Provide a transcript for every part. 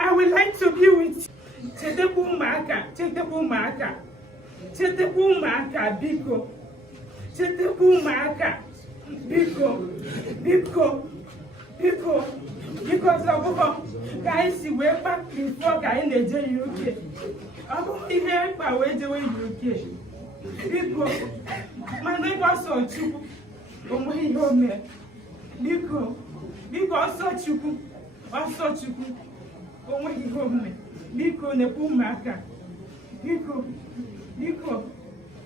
I would like to be with you. Because of guys, we were back before guy in the UK. I'm here by way the way UK. Because my neighbor saw you. Because such you, or such you, oh, he home. Biko ne pumaka. Biko,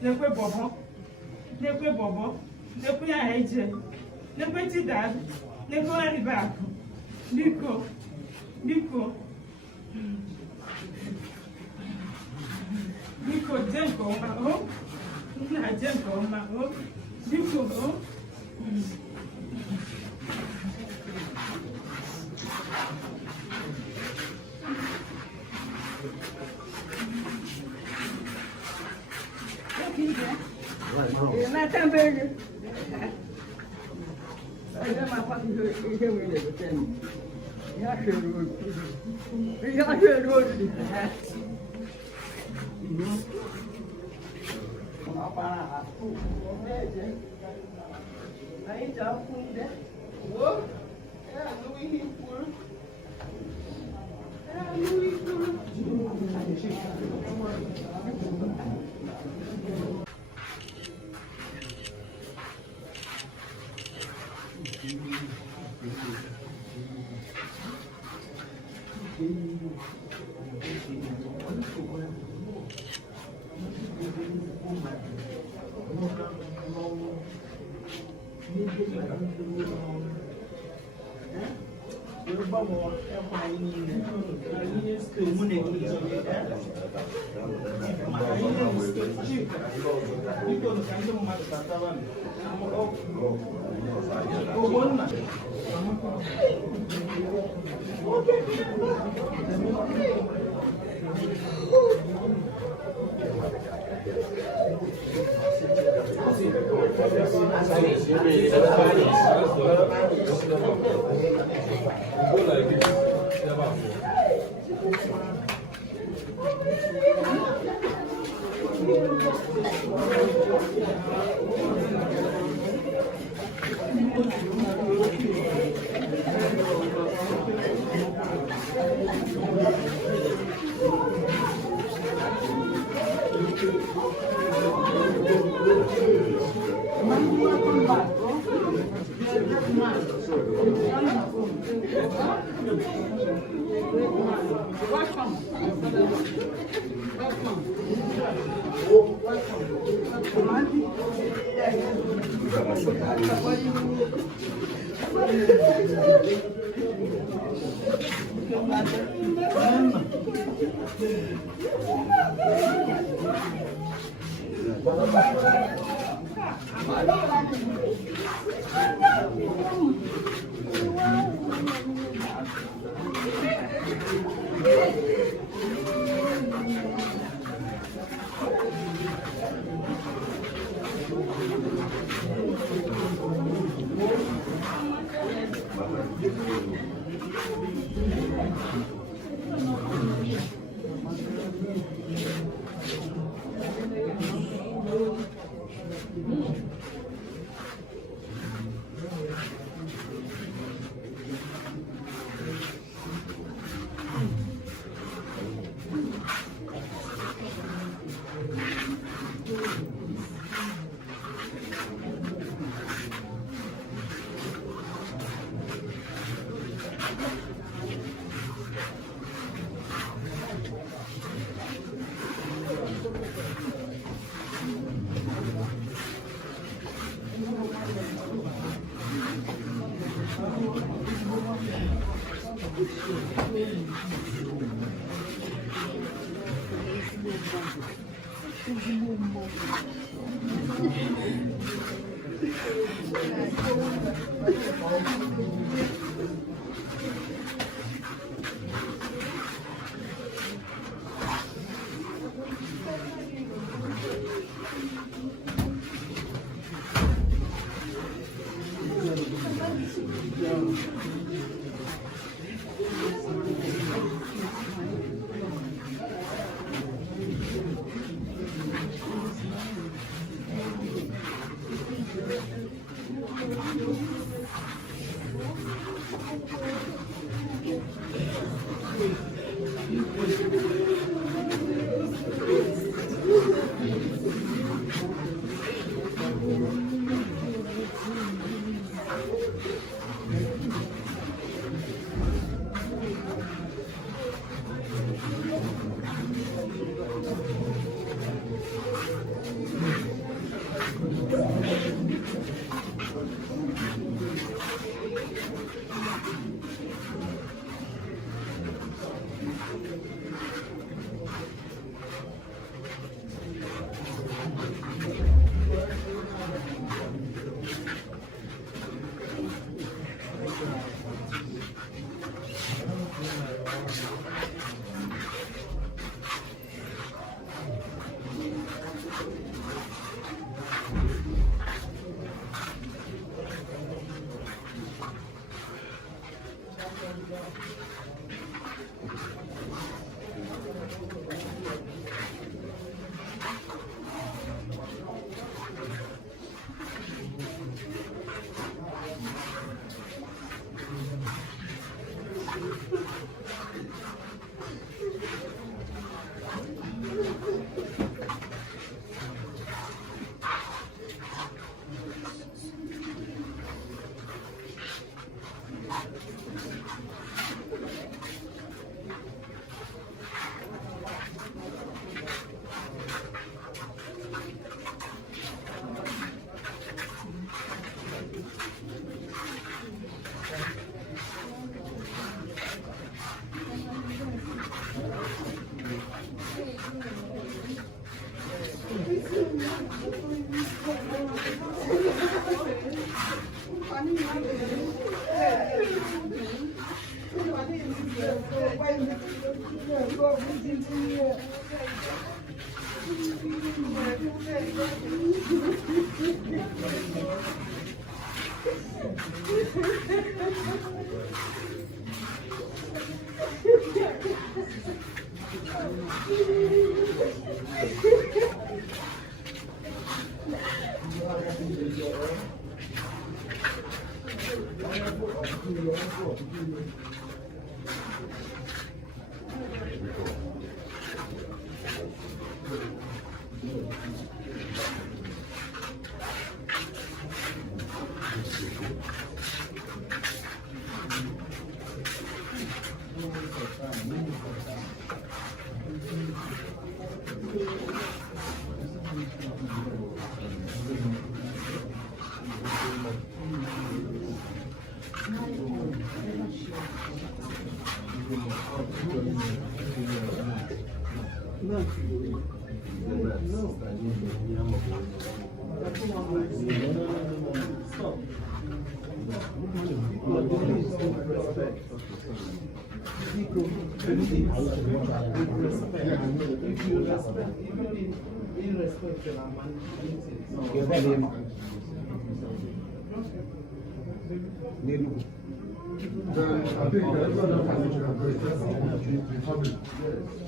ne kwe bobo, ne kwe aje, ne kwe tidad, ne kwe ribaku. Biko, jenko ma oh, na jenko ma oh, biko oh.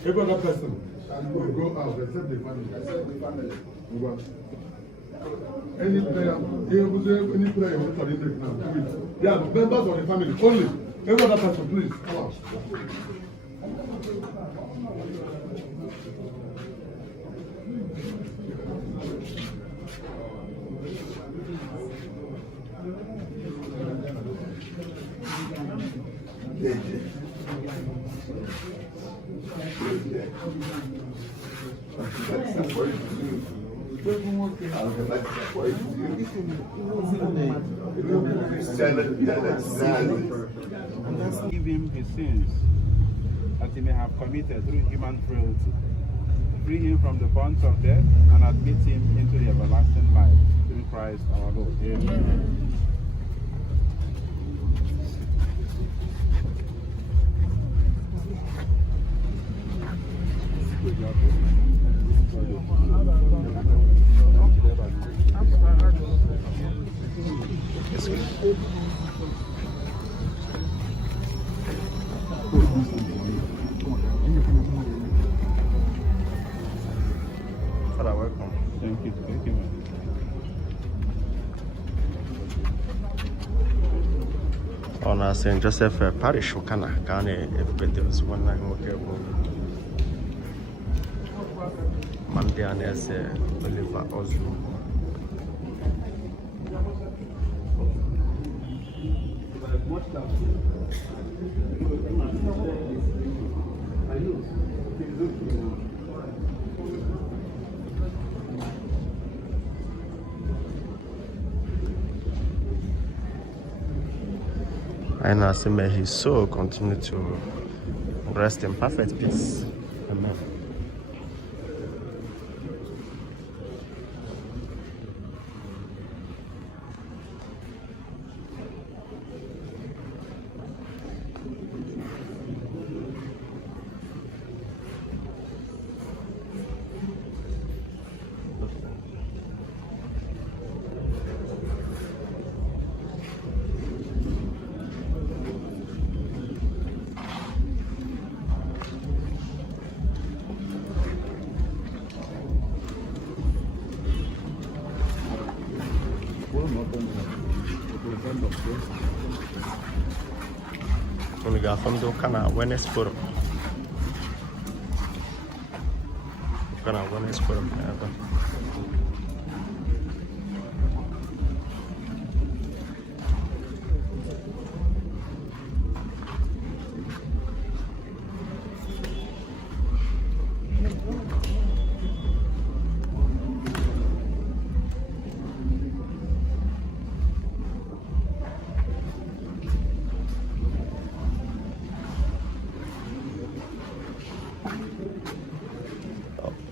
Every other person will go out except the family. Any prayer you want to take now, please. They are members of the family only. Every other person, please come out. Give him his sins that he may have committed through human frailty. Free him from the bonds of death and admit him into the everlasting life through Christ our Lord. Amen. Father, welcome. Thank you. Thank you. On St. Joseph Parish, Ukana, Ghana, everybody was one night workable. Amandianaeze, Oliver Ozougwu. And as may his soul continue to rest in perfect peace. Amen. We got from the Ukana Awareness Forum. Ukana Awareness Forum.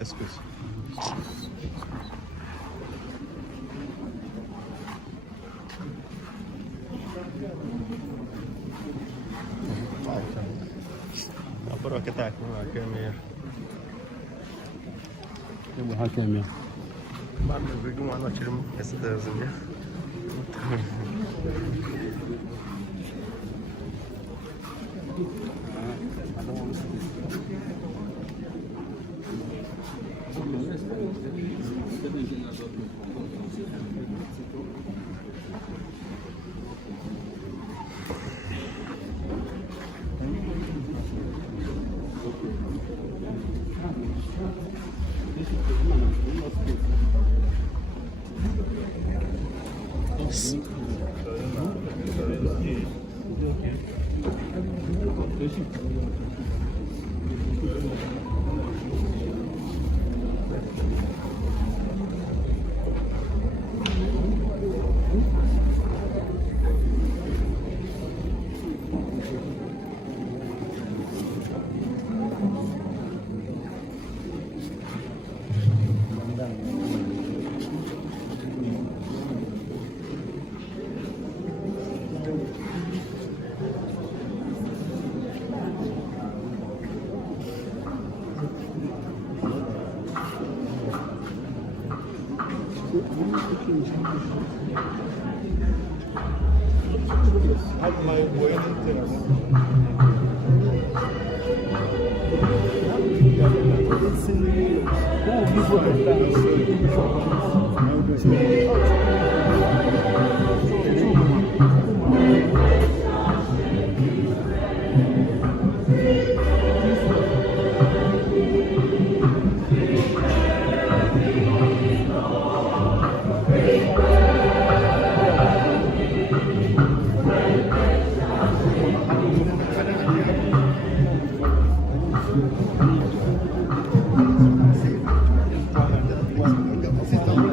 Excuse. Pero ¿qué tal? ¿Qué me? Bu hakem ya. Ben de bir gün açarım. Eski dersim ya.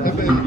Ebe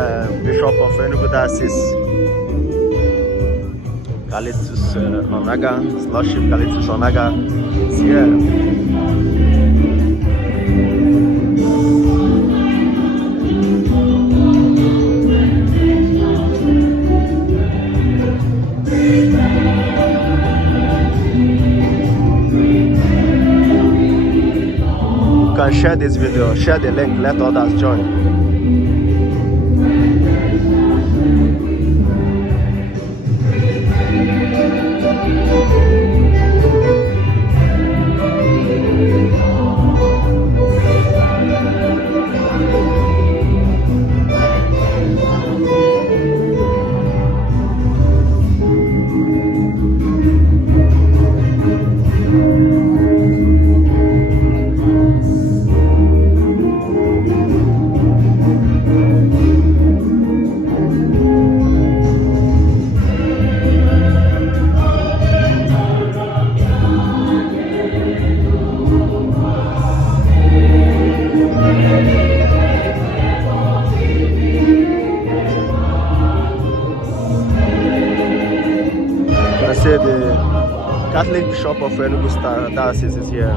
Bishop of Enugu Diocese, Kalitus Onaga, His Lordship Kalitus Onaga is here. You can share this video, share the link, let others join. The Catholic Bishop of Enugu Diocese is here.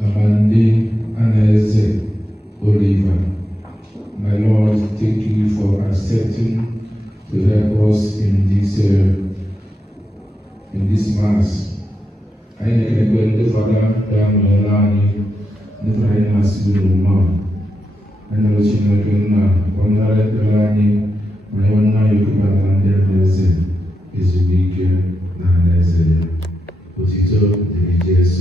Amandianaeze, my Lord, thank you for accepting to help us in this Mass. I can go to the Father, down the line, the Mom. And I was in the one my own now you could Amandianaeze is a big Naeze. Potito, the Jesus.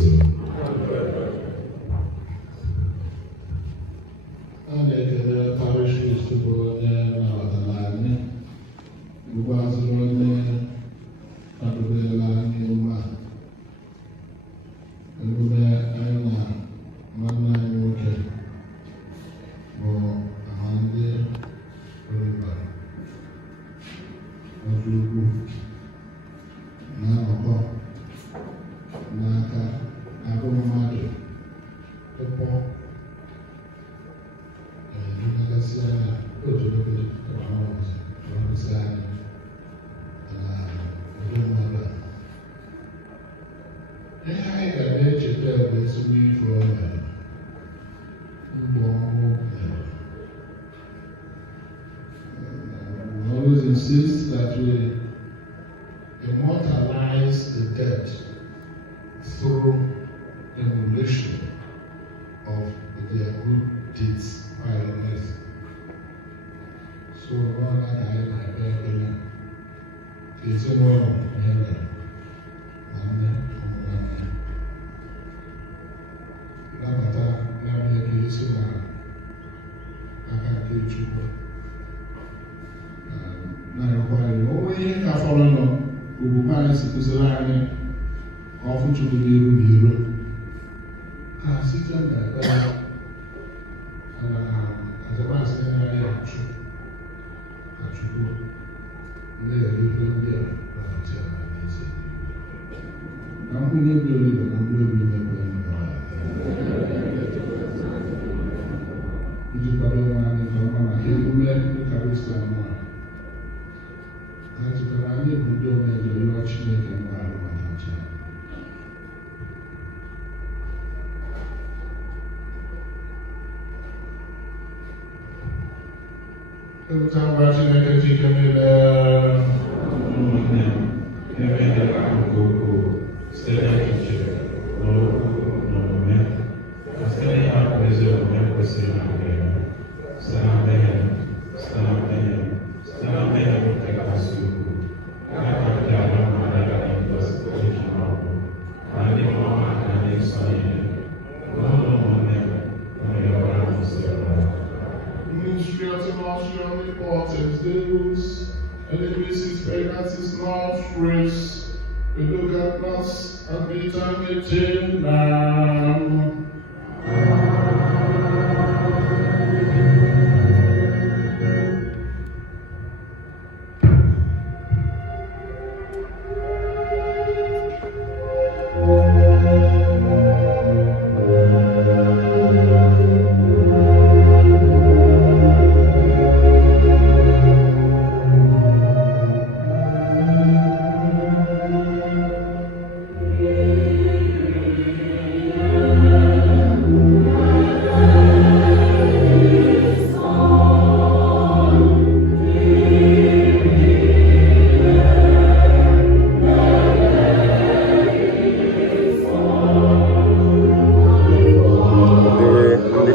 Ozougwu na-anọkọ n'aka agụ mmadụ ịkpọ nlegasị anya otu oge ọrụsị anya na ụdị mmadụ a. Ihe anyị ga na-echeta bụ ezigbo ife o mere, mbọ ọhụụ mere. Always insist that we immortalize the dead through emulation of their good deeds by earth. So, all that I have is a war of heaven.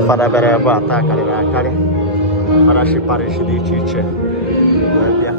Fada bere ebe ata karịrị akarị parashi parish dị iche iche wee bịa.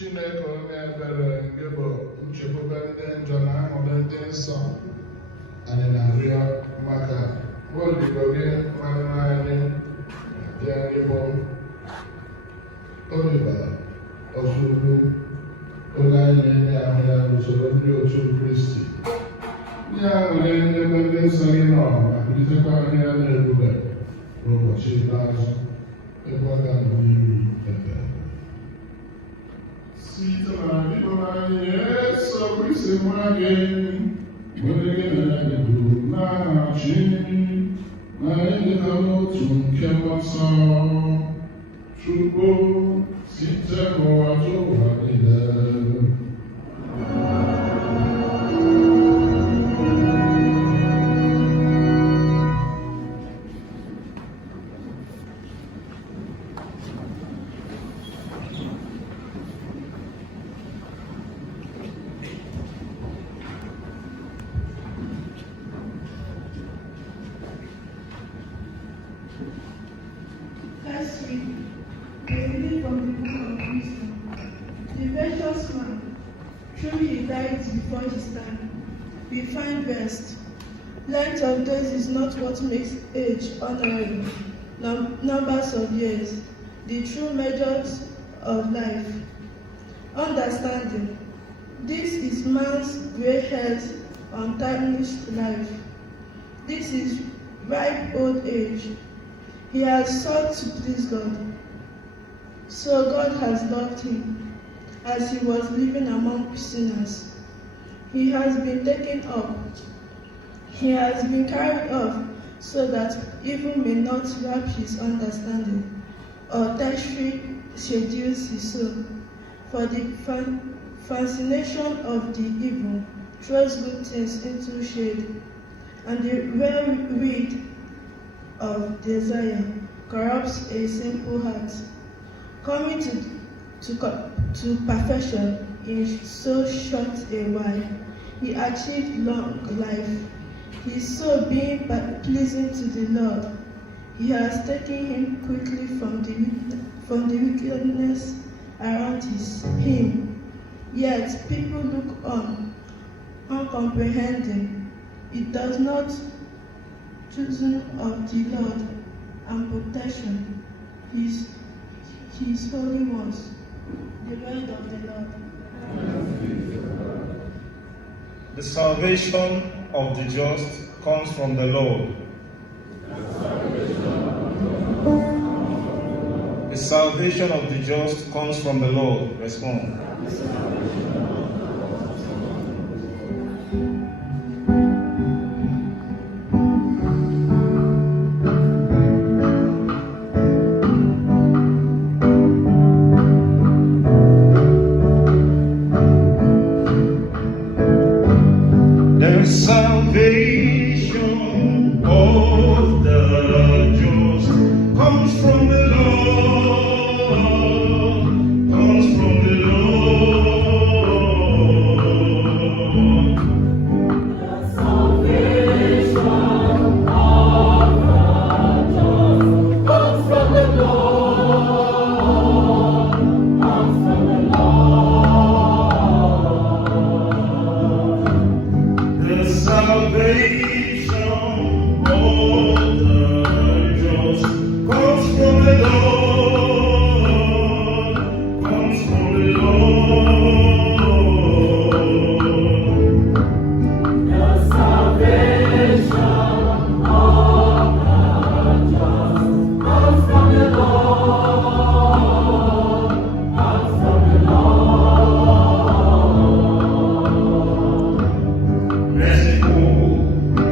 Chineke onye ebere nke bụ nchekwube ndị njọ na aṅụrị ndị nsọ, anyị na-arịọ maka odibo gị nwanne anyị bịa ịbụ Oliver Ozougwu, onye anyị na-enye ahụ ya n'usoro ndị otu Kristi. Ndị aṅụrị n'ebe ndị nsọ gị nọ ma kulitekwa ihe ya na-ebube n'ụbọchị ikpeazụ ebe ọ ga-anọ n'iru ebe. Site na ịhụnanya Yesu Kristi nwa gị, nwere gị na ya bụ n'aha Chi na ịdịka n'otu nke mmụọ Chukwu site n'ụwa ụwa niile. Last week, we read from the book of Wisdom. The virtuous man, truly he died before his time. We find best. Length of days is not what makes age honorable, numbers of years, the true measures of life. Understanding. This is man's gray-haired, untarnished life. This is ripe old age. He has sought to please God. So God has loved him as he was living among sinners. He has been taken up. He has been carried off so that evil may not wrap his understanding or tertiary seduce his soul. For the fascination of the evil throws good things into shade, and the rare weed of desire corrupts a simple heart. Coming to perfection in so short a while, he achieved long life. His soul being pleasing to the Lord, he has taken him quickly from the wickedness around him. Yet people look on, uncomprehending. It does not chosen of the Lord and protection, his holy ones, the word of the Lord. The salvation of the just comes from the Lord. The salvation of the just comes from the Lord. Respond. Salvation of the just comes from the Lord, comes from the Lord. The salvation of the just comes from the Lord, comes from the Lord. The salvation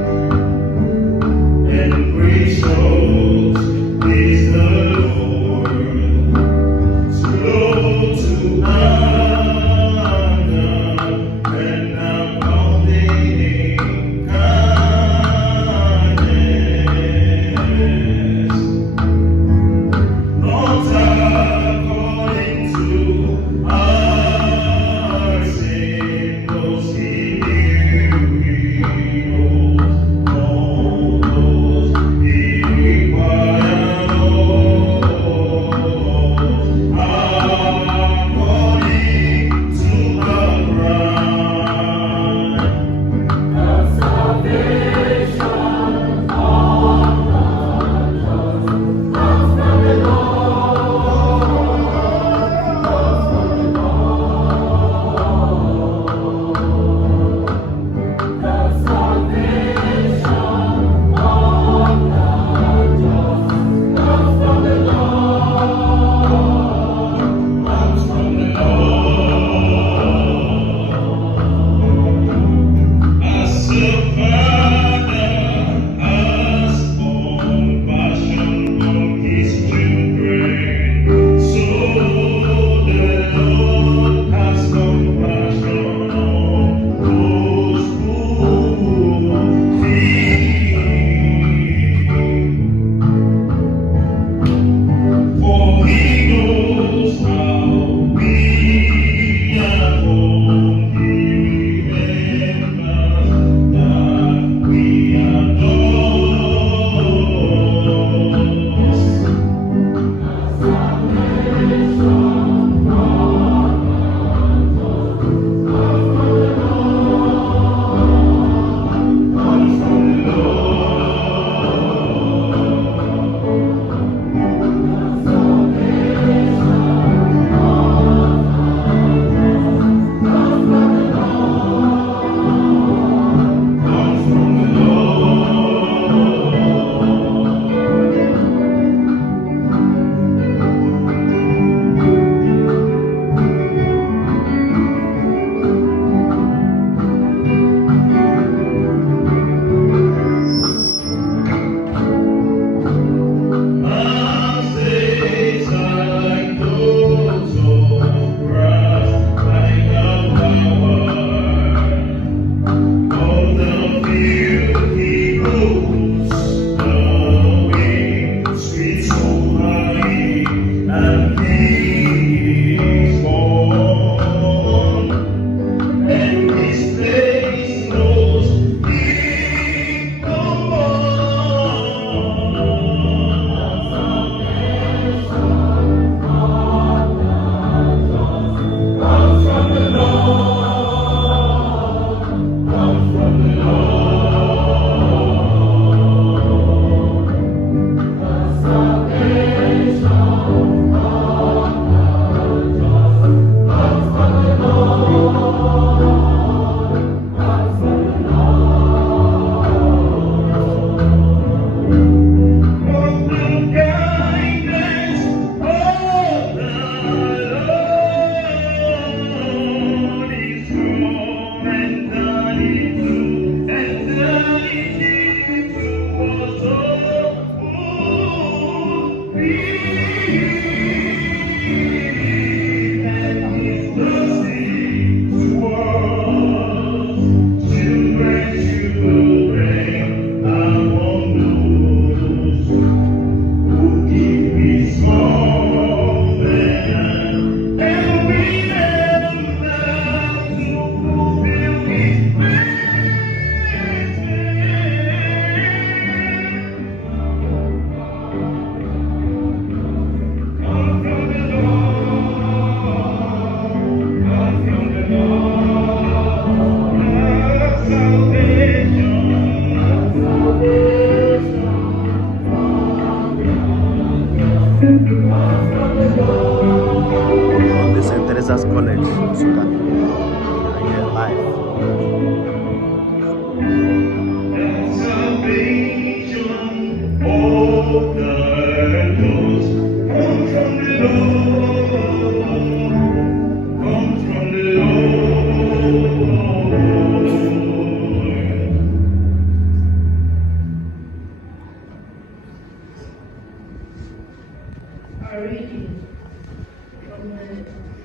Jesus College, Sudan. Yeah, live. A reading from the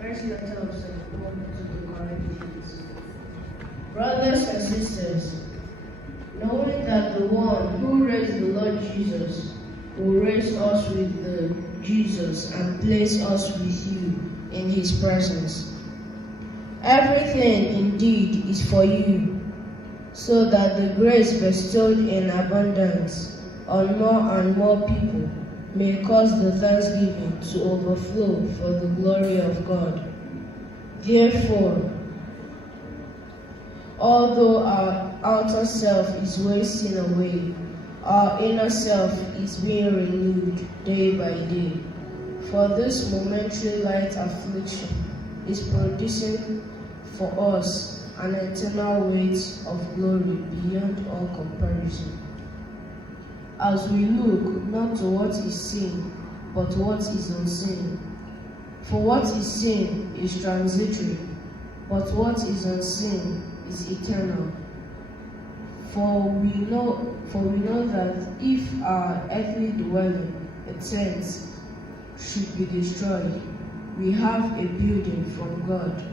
first letter of St. Paul to the Corinthians. Brothers and sisters, knowing that the one who raised the Lord Jesus will raise us with the Jesus and place us with you in his presence. Everything indeed is for you, so that the grace bestowed in abundance on more and more people may cause the thanksgiving to overflow for the glory of God. Therefore, although our outer self is wasting away, our inner self is being renewed day by day. For this momentary light affliction is producing for us an eternal weight of glory beyond all comparison. As we look not to what is seen, but what is unseen. For what is seen is transitory, but what is unseen is eternal. For we know that if our earthly dwelling, a tent, should be destroyed, we have a building from God,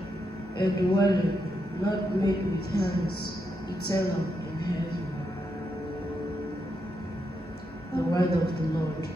a dwelling not made with hands, eternal in heaven. The word of the Lord.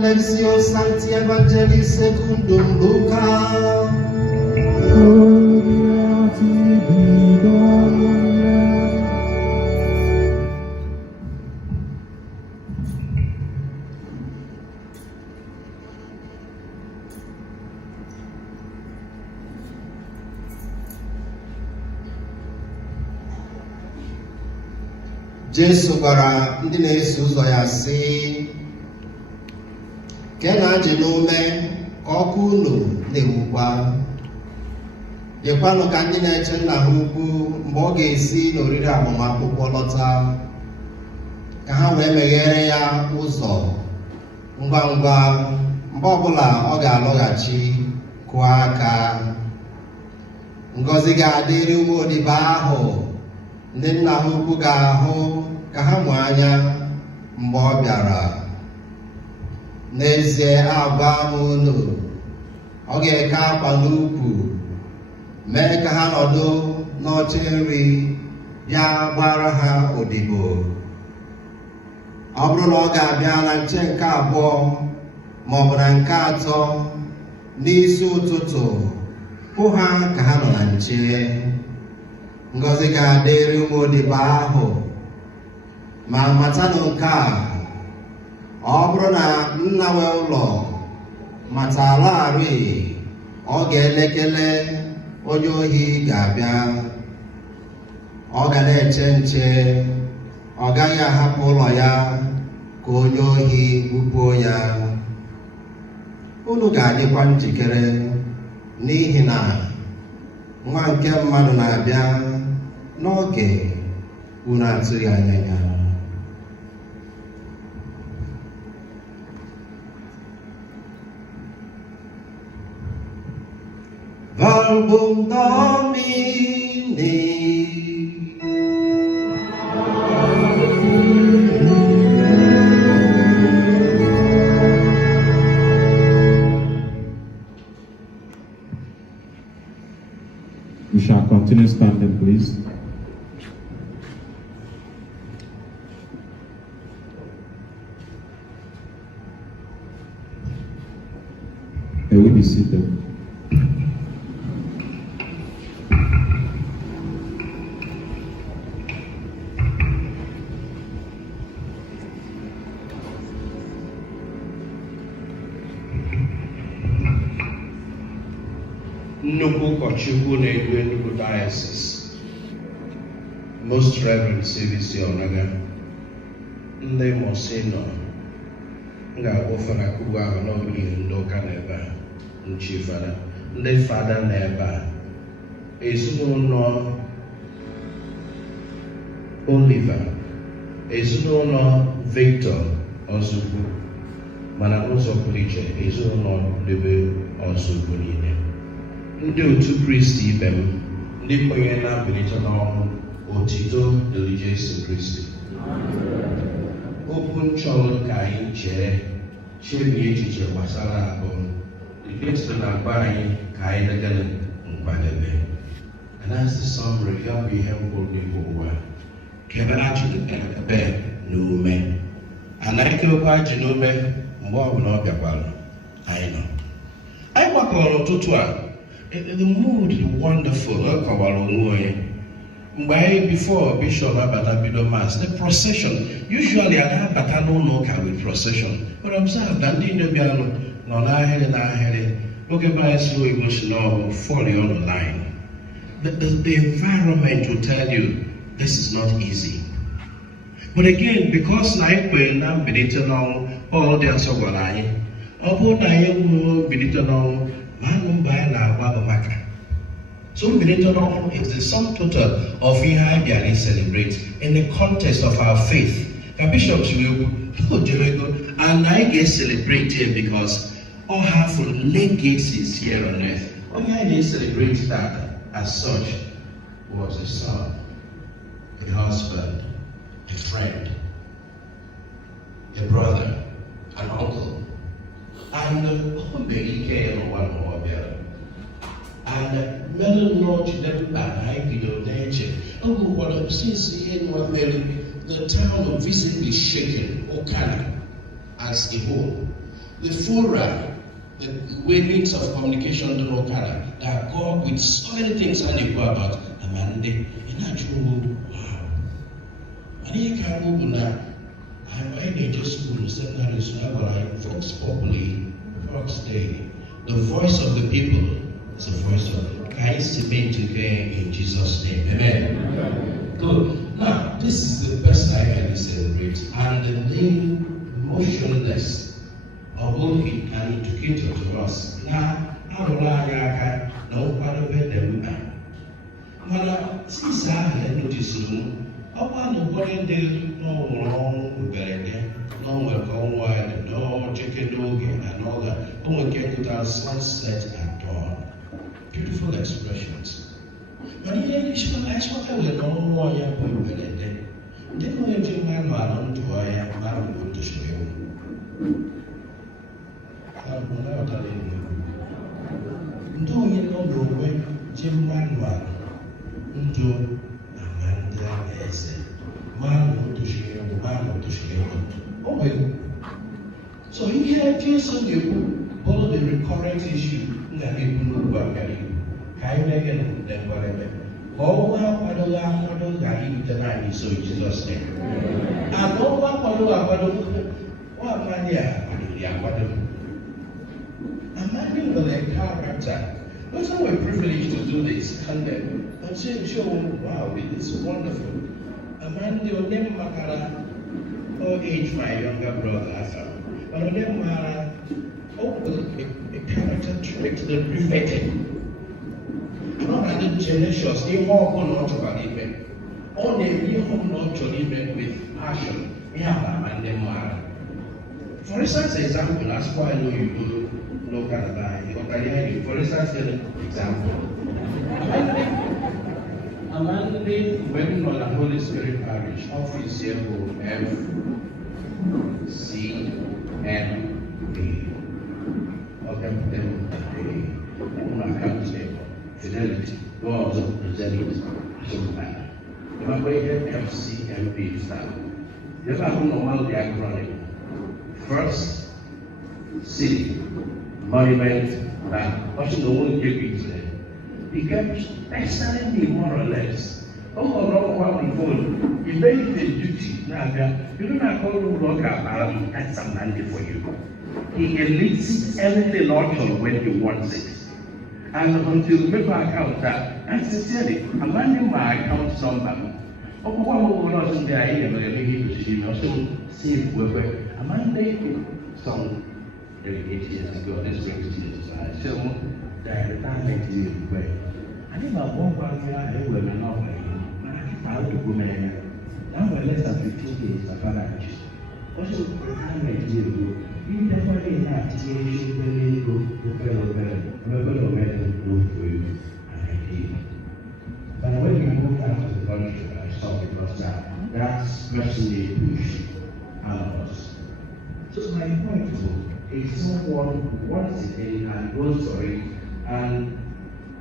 Lectio Sancti Evangelii secundum Luca. Jesu gwara ndị na-eso ụzọ ya sị, ke na-ajị n'ume ka ọkụ unu na-enwukwa. Dịkwanụ ka ndị na-eche nna ha ukwu mgbe ọ ga-esi n'oriri agbamakwụkwọ lọta, ka ha wee meghere ya ụzọ ngwa ngwa mgbe ọbụla ọ ga-alọghachi kụọ aka. Ngọzi ga-adịrị ụmụ odibo ahụ ndị nna ha ukwu ga-ahụ ka ha mụ anya mgbe ọ bịara. N'ezie agwa m unu, ọ ga-eke akwa n'ukwu, mee ka ha nọdụ n'oche nri, bịa gbara ha odibo. Ọ bụrụ na ọ ga-abịa na nche nke abụọ ma ọ bụ na nke atọ n'isi ụtụtụ, hụ ha ka ha nọ na nche. Ngọzi ga-adịrị ụmụ odibo ahụ. Ma matanụ nke a, ọ bụrụ na nna nwe ụlọ matalarị, ọ ga-elekere onye ohi ga-abịa. Ọ ga na-eche nche, ọ gaghị ahapụ ụlọ ya ka onye ohi gbupuo ya. Unu ga-adịkwa njikere, n'ihi na Nwa nke mmadụ na-abịa n'oge unu atụghị anya ya. Verbum Domini. We shall continue standing, please. May we be seated. Nnukwu ụkọchukwu na-edu Enugu Diocese, Most Reverend C.V.C. Onaga, ndị Monsignor, ga-agwụ fara kubu ahụ n'ọbụla ndị ụka n'ebe a, nchi fada, ndị fada n'ebe a, ezinụlọ Oliver, ezinụlọ Victor Ozougwu, mana n'ụzọ pụrụ iche ezinụlọ Debe Ozougwu niile. Ndị otu Kristi ibe m, ndị kwenyere na mbilite n'ọnwụ, otito dịrị Jesu Kristi. Okwu nchọrọ ka anyị chebie echiche gbasara abụọ, dịka na-agba anyị ka anyị degara nkwadebe. And as the summary, ya bụ ihe mkpụrụ n'ihu ụwa, kebe ajụ ebe n'ume. Anaghị kebekwa ajụ n'ume mgbe ọbụla ọ bịakwara anyị nọ. Anyị gbakọrọ ụtụtụ a. The mood is wonderful. Before Bishop Abata Bido Mass, the procession, usually I have Abata no with procession. But observe that the Indian no look at my slow emotional falling on the line. The environment will tell you this is not easy. But again, because like when I'm now all the answer what I so Devotional is the sum total of how we celebrate in the context of our faith. The bishops will go and I get celebrated because all have legacies here on earth. Only they celebrate that as such was a son, a husband, a friend, a brother, an uncle, and one more better. And many Lord them back, I did nature. Oh, what I'm seeing one the town of visibly shaken, Ukana, as a whole. The fora, the wavelengths of communication to Ukana, that go with so many things I know about Amande, and actual wow. And here can move now. I'm in just school, seminary, so I Vox Populi, Vox Day, the voice of the people. The voice of Christ in Jesus' name. Amen. Good. Now, this is the best I can celebrate, and the name motionless, although it can indicate to us. Now, I don't like no part of it. Mana since I had noticed upon the body there no wrong no welcome wide, no chicken dog and all that. Oh, we get to our sunset and dawn. Beautiful expressions. But in English, I what I will know more young people than they. They know a man on to I am going to show you. I'm not telling you. Don't you know the way Jim Manuel into Amandianaeze? Man to share, man to share. Oh my God. So here, Jesus, you follow the recurrent issue that people know about you. Kind of again, then whatever. Oh, so in Jesus' name. And Amandi was a character. It's not a privilege to do this, and I'm saying, sure, wow, it's wonderful. Amandi will never makara or age my younger brother, but will never a character trait that reflected. Not only tenacious, they walk on not about even. All they really not to even with passion. For instance, example, that's why I know you do look at that. For instance, example. Amandi went on the Holy Spirit Parish, office here for FCMB. Okay, Fidelity, God of presented some matter. Remember here, FCMB style. You ever have normal diachronic? First, city, monument, land. What's the only thing there? Becomes excellently more or less. Oh, wrong before you made the duty. Now, you don't have to look at that's some money for you. He elicits everything lodged when he wants it. And until the paper account and sincerely, I'm running my account number. Oh, one more not in there, I never also save where I'm under some delegations ago. This brings to the side. So, the retirement is way. I think about 1 year, I will not how to go there. Now, we're less than 15 days of financial. Also, retirement is you definitely have to go for you. But when you move out of the country, I saw because that's personally push out of us. So my point is someone who wants it and goes for it, and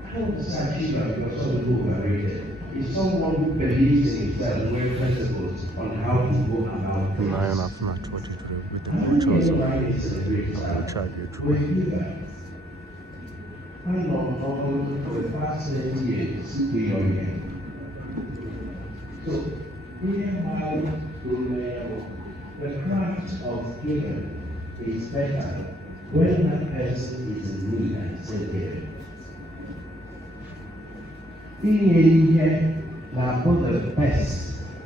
I don't say achiever because some people overrated. It's someone who believes in himself and very principles on how to go about things. I know for the past 30 years, we are here. So, the craft of giving is better when that person is in need and still giving. Being here, now put the best.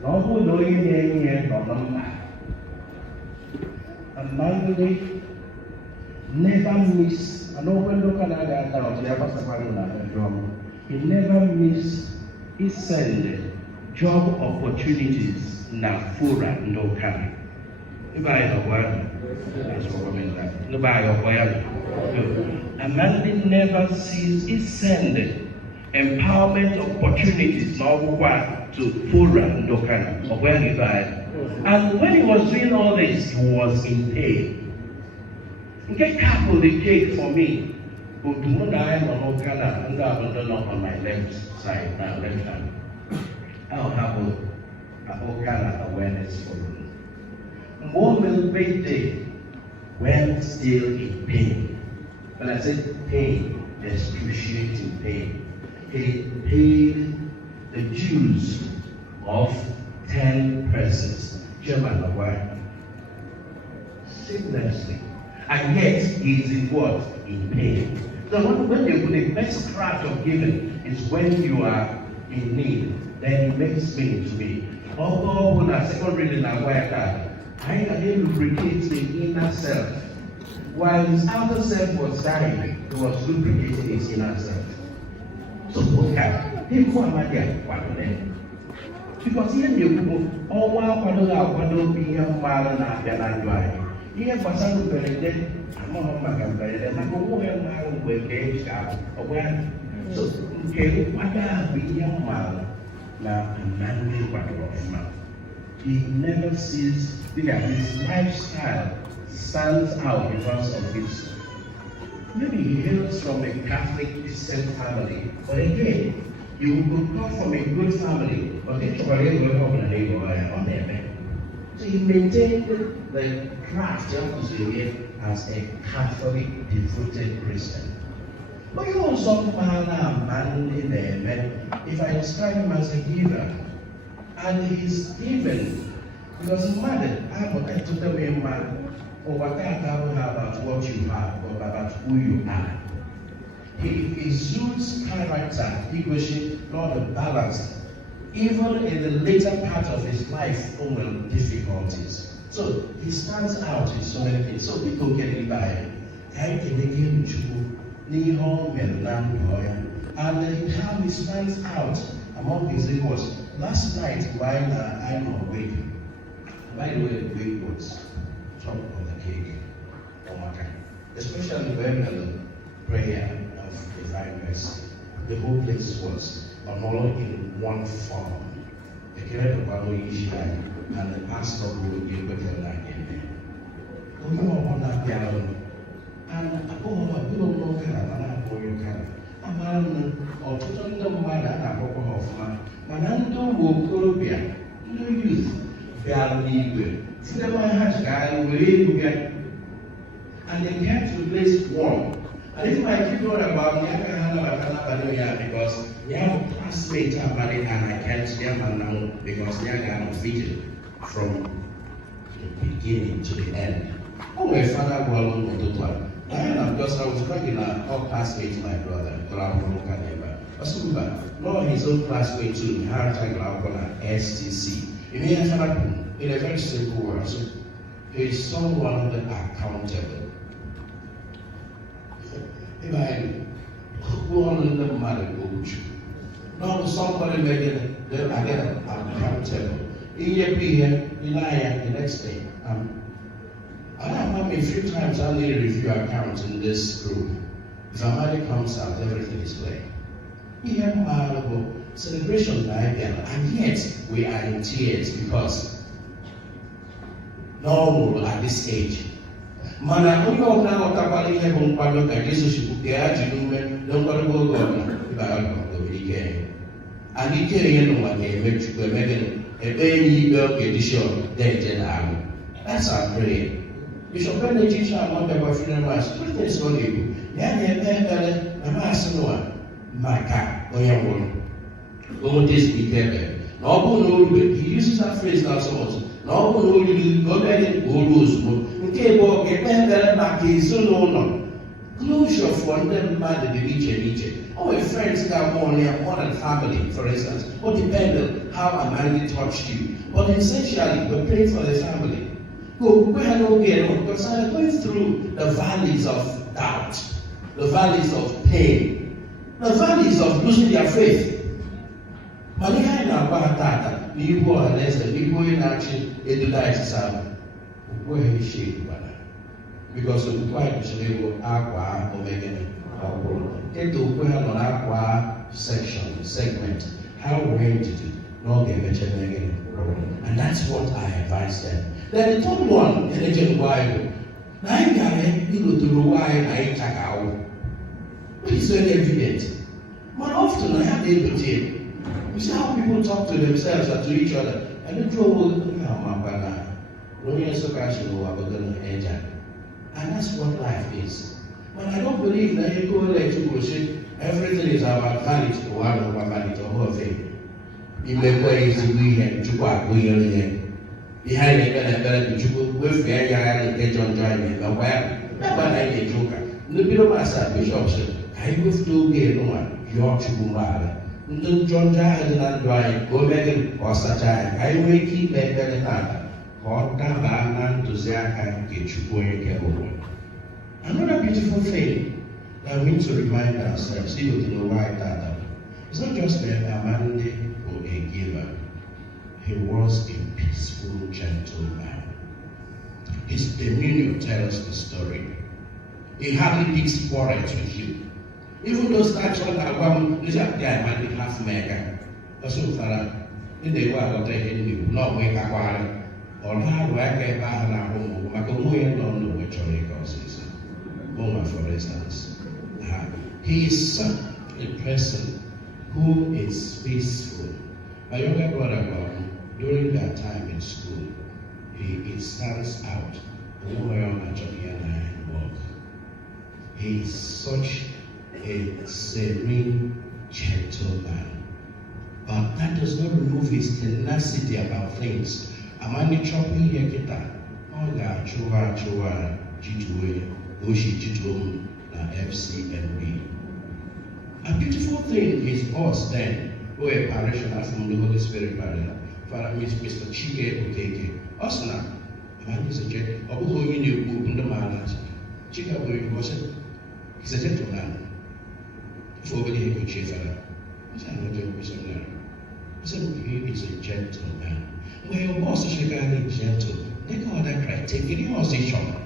Not who doing here, not number. Amandi never miss. I know when Ukana he never missed his send job opportunities na fura and Ukana. Amandi never sees his send empowerment opportunities now to fura and Ukana. And when he was doing all this, he was in pain. Get careful the cake for me. But do not die on Ukana and on my left side, my left hand. I'll have an Ukana awareness for you. More will birthday when still in pain. When I say pain, excruciating pain. He paid the dues of 10 persons. German aware. Seamlessly. And yet he is in what? In pain. So when you put the best craft of giving is when you are in need, then it makes meaning to me. Although na second reading na why that I can lubricate the inner self. While his outer self was dying, he was lubricating his inner self. So okay, he go Amandianaeze kwadone. Because here you go, all one kwado be here mara na abia na ndụ anyị. Ihe gbasara mberede amaghị maka mberede maka onwe ya mara mgbe nke eji ahụ ọ bụ ya. So nke kwado ahụ ihe mara na Amandianaeze kwadoro ọfụma. He never sees his lifestyle stands out because of his. Maybe he hails from a Catholic descent family, but again, you could come from a good family, but so he maintained the craft as a Catholic devoted Christian. But you also man in there, if I describe him as a giver, and he's given because mother, I'm not to tell me man or what I don't have about what you have or about who you are. He exudes character, equation, not the balance, even in the later part of his life, full of difficulties. So he stands out in so many things. So people get it by and how he stands out among his equals. Last night, while I'm awake, by the way, the wake was top of the cake, especially when the prayer of divine mercy. The whole place was all in one form. The care of our and the pastor would be with them again. We don't want that piano. And I don't know Canada, for your Canada. A man or to the mother and a proper Hoffman, Manando will Columbia, no youth, Valley, Cinema has guy, we get. And they can't replace one. And if my people about me, because they have a classmate about it, and I can't hear them now because they are going to vigil from the beginning to the end. Oh, my father, because I was talking about classmates, my brother, not his own classmate too, STC. In a very simple word, so he is someone that accountable. If I go on in the matter, not somebody making them again accountable. In your being, the next day. I have a few times I need to review accounts in this group. If a money comes out, everything is clear. We have a celebration and yet we are in tears because normal at this age. Mana onye ọbụla ọtakwala ihe bụ nkwado ka Jesu ga-ajụ n'ume n'ọkpọrọ oge ọbụla ịbara ike. And ike ihe n'ụwa ga-eme Chukwu emegide ebe enyi ikpe oge Bishop Deje na-alụ. That's our prayer. Bishop Deje among the funeral mass, Christians don't you? Ebe na maasị n'ụwa maka onye nwụrụ. Go this week ebe. Na ọ bụrụ na olu he uses that phrase now so much. Na ọ bụrụ na olu gọọmenti olu ozugbo. Nke bụ ekpere maka ezinụlọ. Closure for ndị mmadụ dị iche. Our friends got more than family, for instance. Or depending how Amandianaeze touched you. But essentially, we're praying for the family. Because I'm going through the valleys of doubt, the valleys of pain, the valleys of losing their faith. Because of the quiet segment, how we're going to do, not get better again. And that's what I advise them. Then the third one, energy Bible. Now I got you know to why I check out. It's very evident. But often I have the empathy. You see how people talk to themselves and to each other. And the trouble, and that's what life is. But I don't believe that you go like to go say everything is about vanity or one of vanity or whole thing. You may play is the weekend to walk behind the Chuku with the and get on driving. But where? Never like a joker. The Bishop said, I will still get one, your Chukumara. ndị njọ ndị ahụ dị na ndụ anyị ka o mee gị ka ọ sachaa anyị ka anyị nwee ike ikpe ekpere tata ka ọ dabaa na ntụziaka nke Chukwu onye kere ụwa. Another beautiful thing that we need to remind ourselves, even in the white Adam, it's not just a Amandi or a giver. He was a peaceful, gentle man. His demeanor tells the story. He hardly picks quarrels with you. Even those times when I want to guy might be half mega. Also, in the world of the Hindu, not make a quarrel. Or how do I get back and home? I don't know which one he causes. Moma, for instance. He is such a person who is peaceful. My younger brother, during that time in school, it stands out. He is such a serene, gentle man. But that does not remove his tenacity about things. Amani chopping here, kita. Oga, chua, jitue, oshi, jitum, na FCMB. A beautiful thing is us then, who are parishioners from the Holy Spirit parishioner. Father, Mr. Chike Okeke. Us now, Amani is a jet. Obu who you knew in the man. Chika was it? He's a gentleman. For over the good chief, I said, no joke, Mr. Larry. I said, he is a gentleman. Where your boss is regarding gentle, they call that criteria. He was a chopper.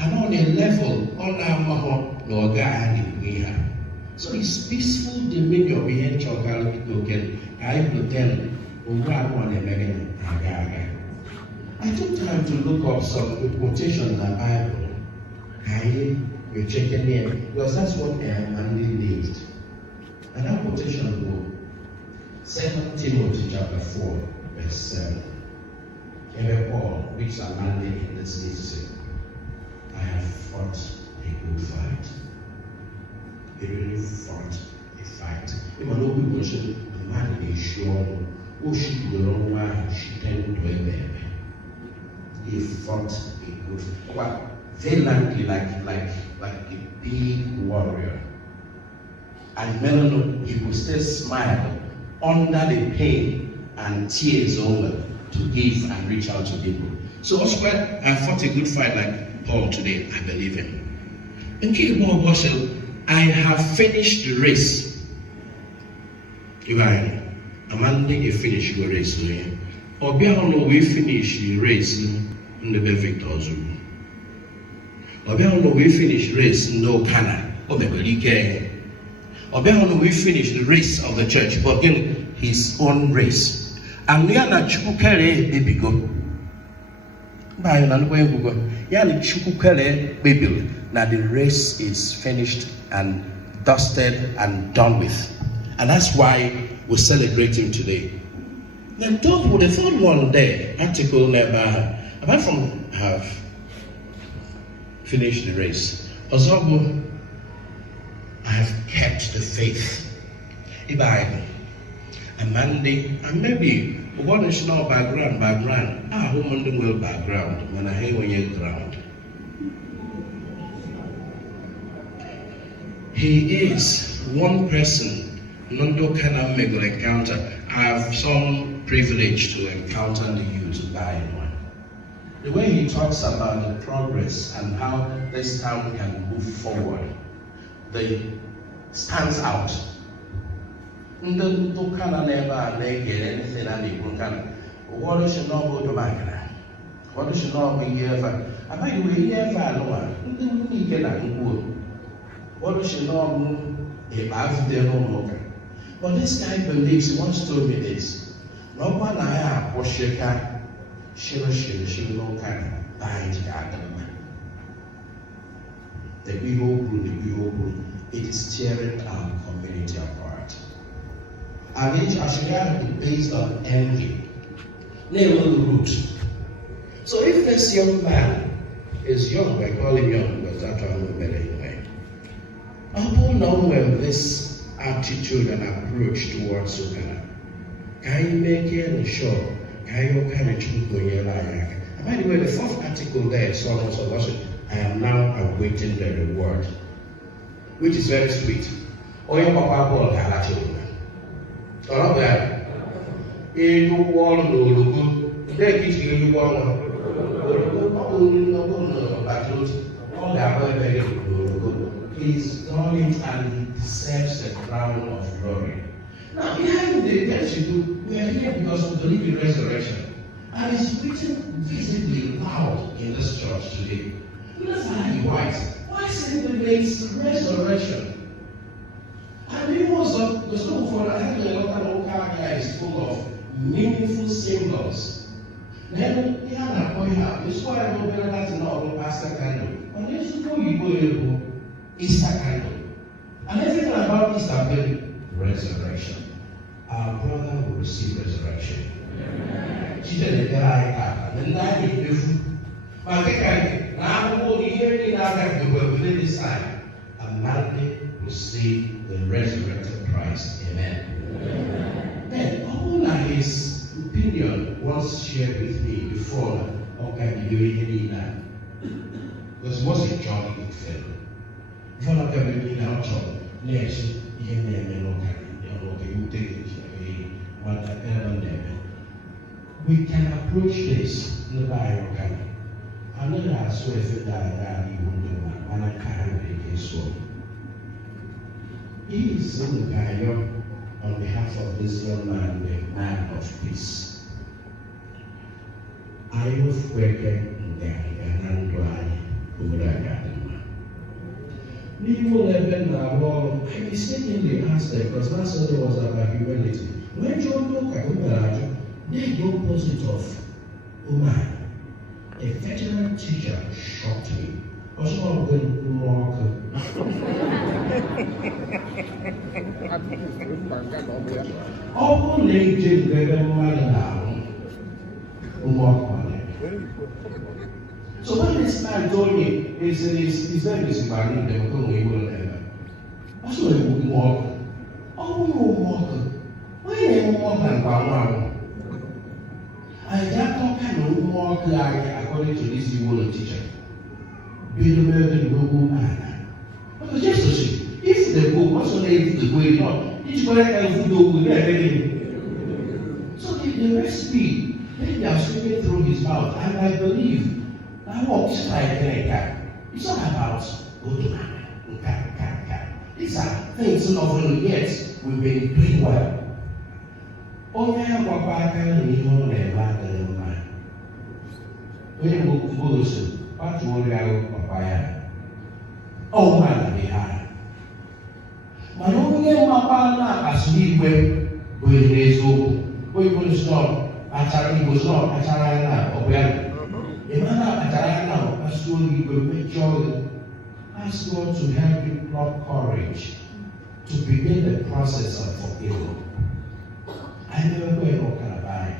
And on a level, on our maho, no guy, we have. So his peaceful demeanor behind Chogal, I will tell him, I took time to look up some quotations in the Bible. We're checking here because that's what Amandi lived. And that quotation was 2 Timothy chapter 4, verse 7. And Paul, which Amandi in this needs I have fought a good fight. He really fought a fight. Even though we worship, the man is sure who should go wrong while she turned to a baby. He fought a good fight. Well, valiantly like a big warrior. And Melano, he would still smile under the pain and tears over to give and reach out to people. So Oscar, I fought a good fight like Paul today. I believe him. In King I have finished the race. Amandi, you finish your race. Obiano, we finish the race in the Victor Ozougwu. Obiano, we finish the race in Ukana. Obiano, we finish the race of the church, but in his own race. And we are not chukere baby go. By an Yana chukere baby. Now the race is finished and dusted and done with. And that's why we celebrate him today. Then the third one there, article never, apart from have finished the race. Ozougwu, I have kept the faith. Ibai, Amandi, and maybe what is now background, woman will background when I hear when you ground. He is one person, Nondo Kana will encounter. I have some privilege to encounter the youth by one. The way he talks about the progress and how this town can move forward, stands out. Nondo Kana never get anything and he will can. What does she not go to Makana? What does she not be here for? I might be here for no one. We get a good. What does she know? But this guy believes, he once told me this. No one I have was shaker, she no kind bind the Eulogy, it is tearing our community apart. I mean, Ashika is based on envy. They will root. So if this young man is young, I call him young because that's what I'm anyway. People know with this attitude and approach towards Ukana. Can you make it sure? Can you kind of choose when you're like? By the way, the fourth article there is almost a worship. I am now awaiting the reward, which is very sweet. Oh, your papa ball He's done it and he deserves the crown of glory. Now, behind the text we are here because we believe in resurrection. And it's written visibly loud in this church today. Let's argue white. Why celebrates resurrection? And it was the school for I think the local Ukana is full of meaningful symbols. Then we have a point out. This is why I don't know that's not Pastor candle. And this is who you go Easter candle. And everything about Easter will resurrection. Our brother will receive resurrection. She said, and then I beautiful. But now all the hearing that we will within this time, Amandianaeze will see the resurrected Christ. Amen. Then, Ozougwu his opinion was shared with me before. Okay, you really that. Because it was a jogging film. Before I come in our job, next, you we can approach this in the Bible. I'm not asking if that you will do that, and I can't make it so. He is in the Bible on behalf of this young man, the man of peace. I have worked in People living along, I mistakenly asked them because last Sunday was about humility. When John looked at Umarajo, they're the opposite of Umar. A veteran teacher shocked me. Also, I'm going to walk. All ladies living So when this man told me, his name is Ibrahim, they will come never. I saw him walk. Oh, walk. Why they walk and power? I don't kind of walk according to this Eulogy teacher. Be the Enugu man. But just to see, if the book also named the way not, each one else will go with So the recipe, they are speaking through his mouth, and I believe. I walk like that. It's not about these are things not yet we've been doing well. Only a papa can be on a man. When you go to what will you papaya? Oh, man, they are. My only papa as we were raised over. We will stop. Actually, was not a as soon as you will make sure ask God to help you plot courage to begin the process of forgiving. I never go and walk and buy,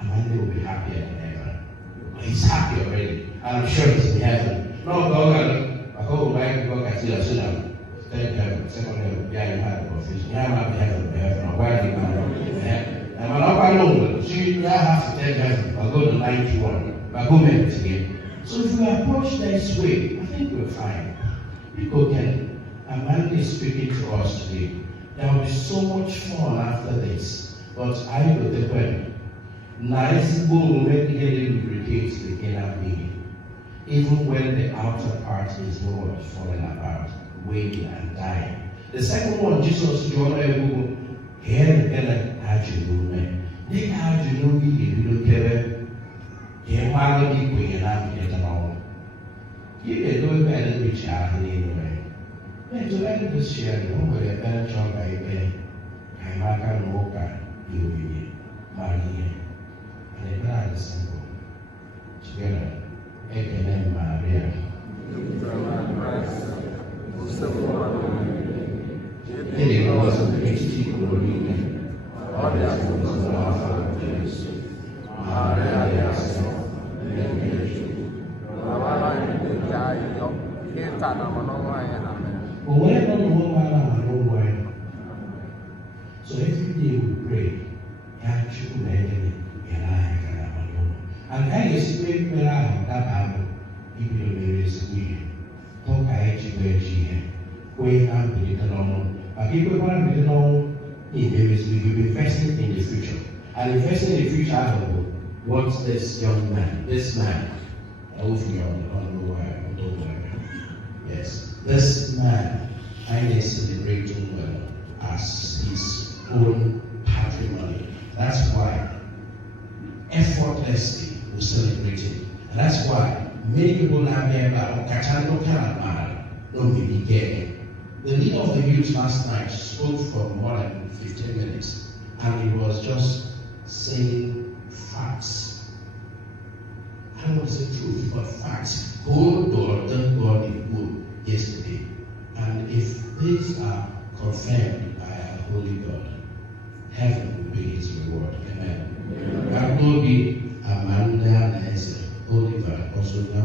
and Amandianaeze will be happier than ever. He's happy already, and I'm sure he's in heaven. No, I go back to God and see a sinner. Third heaven, second heaven, yeah, you have a profession. Yeah, I'm happy heaven, or where do you go? And I'm not alone. See, I have to tell heaven. I'll go to 91. But go back again. So if we approach this way, I think we're fine. People can. Amandianaeze is speaking to us today. There will be so much fun after this. But I will tell you, nice will make it lubricate the inner being. Even when the outer part is not falling apart, waiting and dying. The second one, Jesus, you want to hear the better Ajunu. They have to know you look at you want to be quick enough to get along. You can do better with child anyway. Then to let this share, you know, with a better job I pay. I mark and walk out, you will be married. And a bride is simple. Together, I can name Maria. Any of us of the HT will read all the apples of our Father Jesus. So every day we pray, and I expect that happen. Even there is we talk I we am the normal. I keep a man with no He will be investing in the future. And investing in the future, I don't know what this young man, hopefully yes, this man, I is celebrating well as his own patrimony. That's why effortlessly we celebrate it. And that's why many people now here don't be gay. The leader of the youth last night spoke for more than 15 minutes, and he was just saying facts. I don't want to say truth, but facts. Good God done God in good yesterday. And if these are confirmed by our holy God, heaven will be his reward. Amen. God will be Amandianaeze, Oliver, Ozougwu,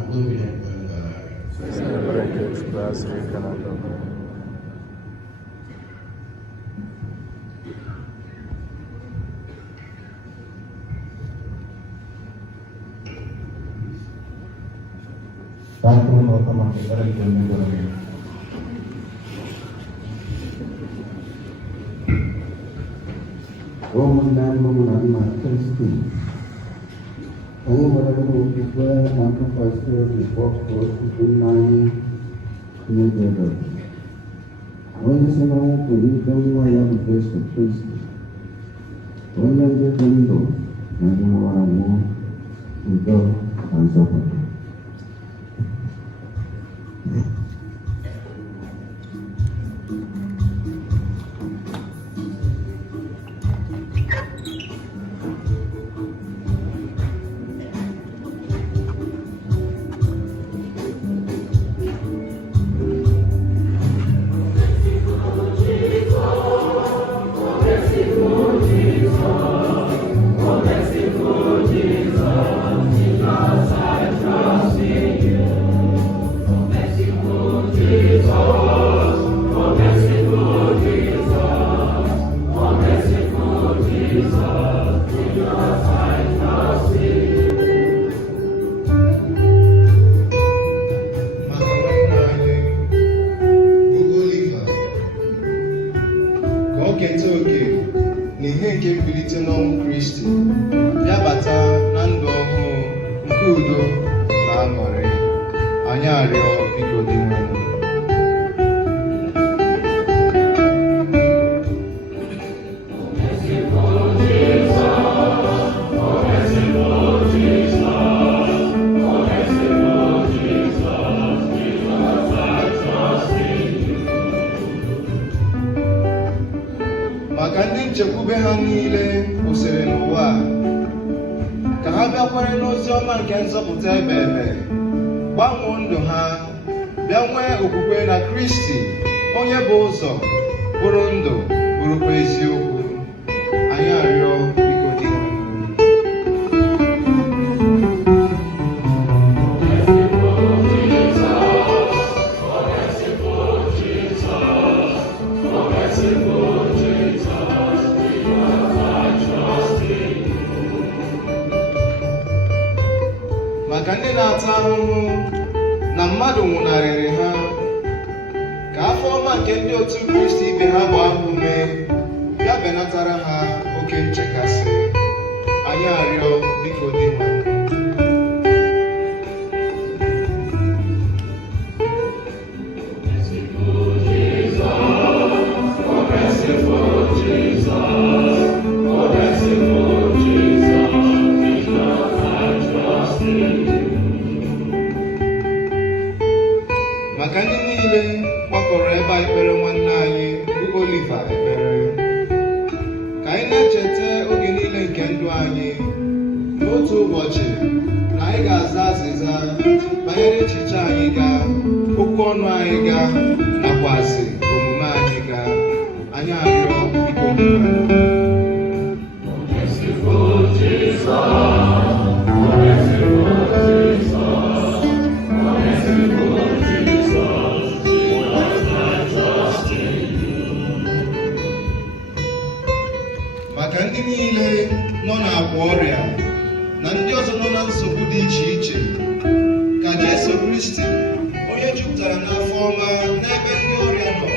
n'ebe ndị ọrịa nọ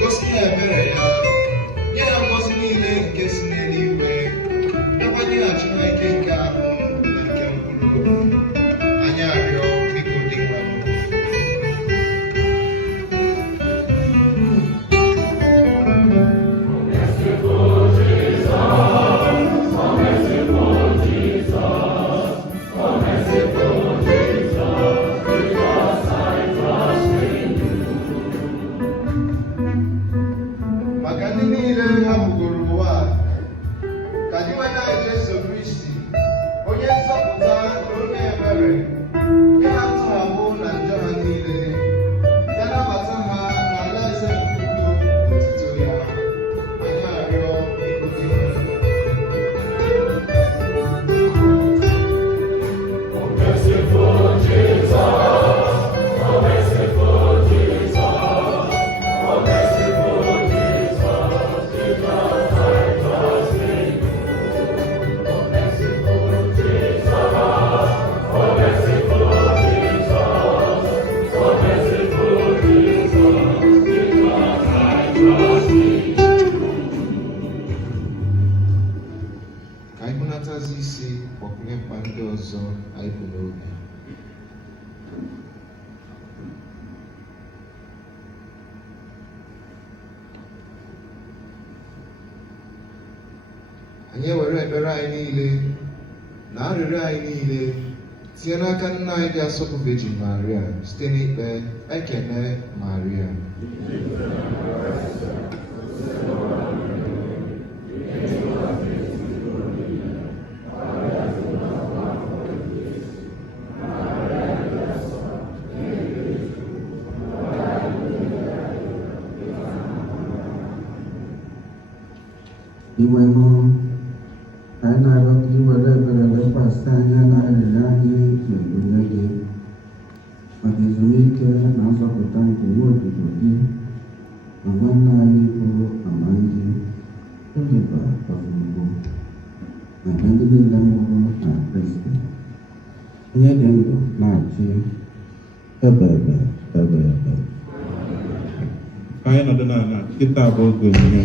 gosi ya ebere ya, nye ya ngọzi ihe mkpa ndị ọzọ anyị bụ n'obi. Anyị ewere ekpere anyị niile na arịrịọ anyị niile tinye n'aka nna anyị dị asọpụ Virgin Maria site n'ikpe ekene Maria. Iwe ṅụrụ anyị na-arịọ ka i were ebere lekwasị anya na arịrịọ anyị na-ebunye gị maka ezumike na nzọpụta nke nwa odibo gị na nwanne anyị bụ Amandi Ozougwu maka ndị niile nwụrụ na Kristi onye dị ndụ na-achị ebe. Anyị nọdụ n'ala kịta bụ oge onyinye.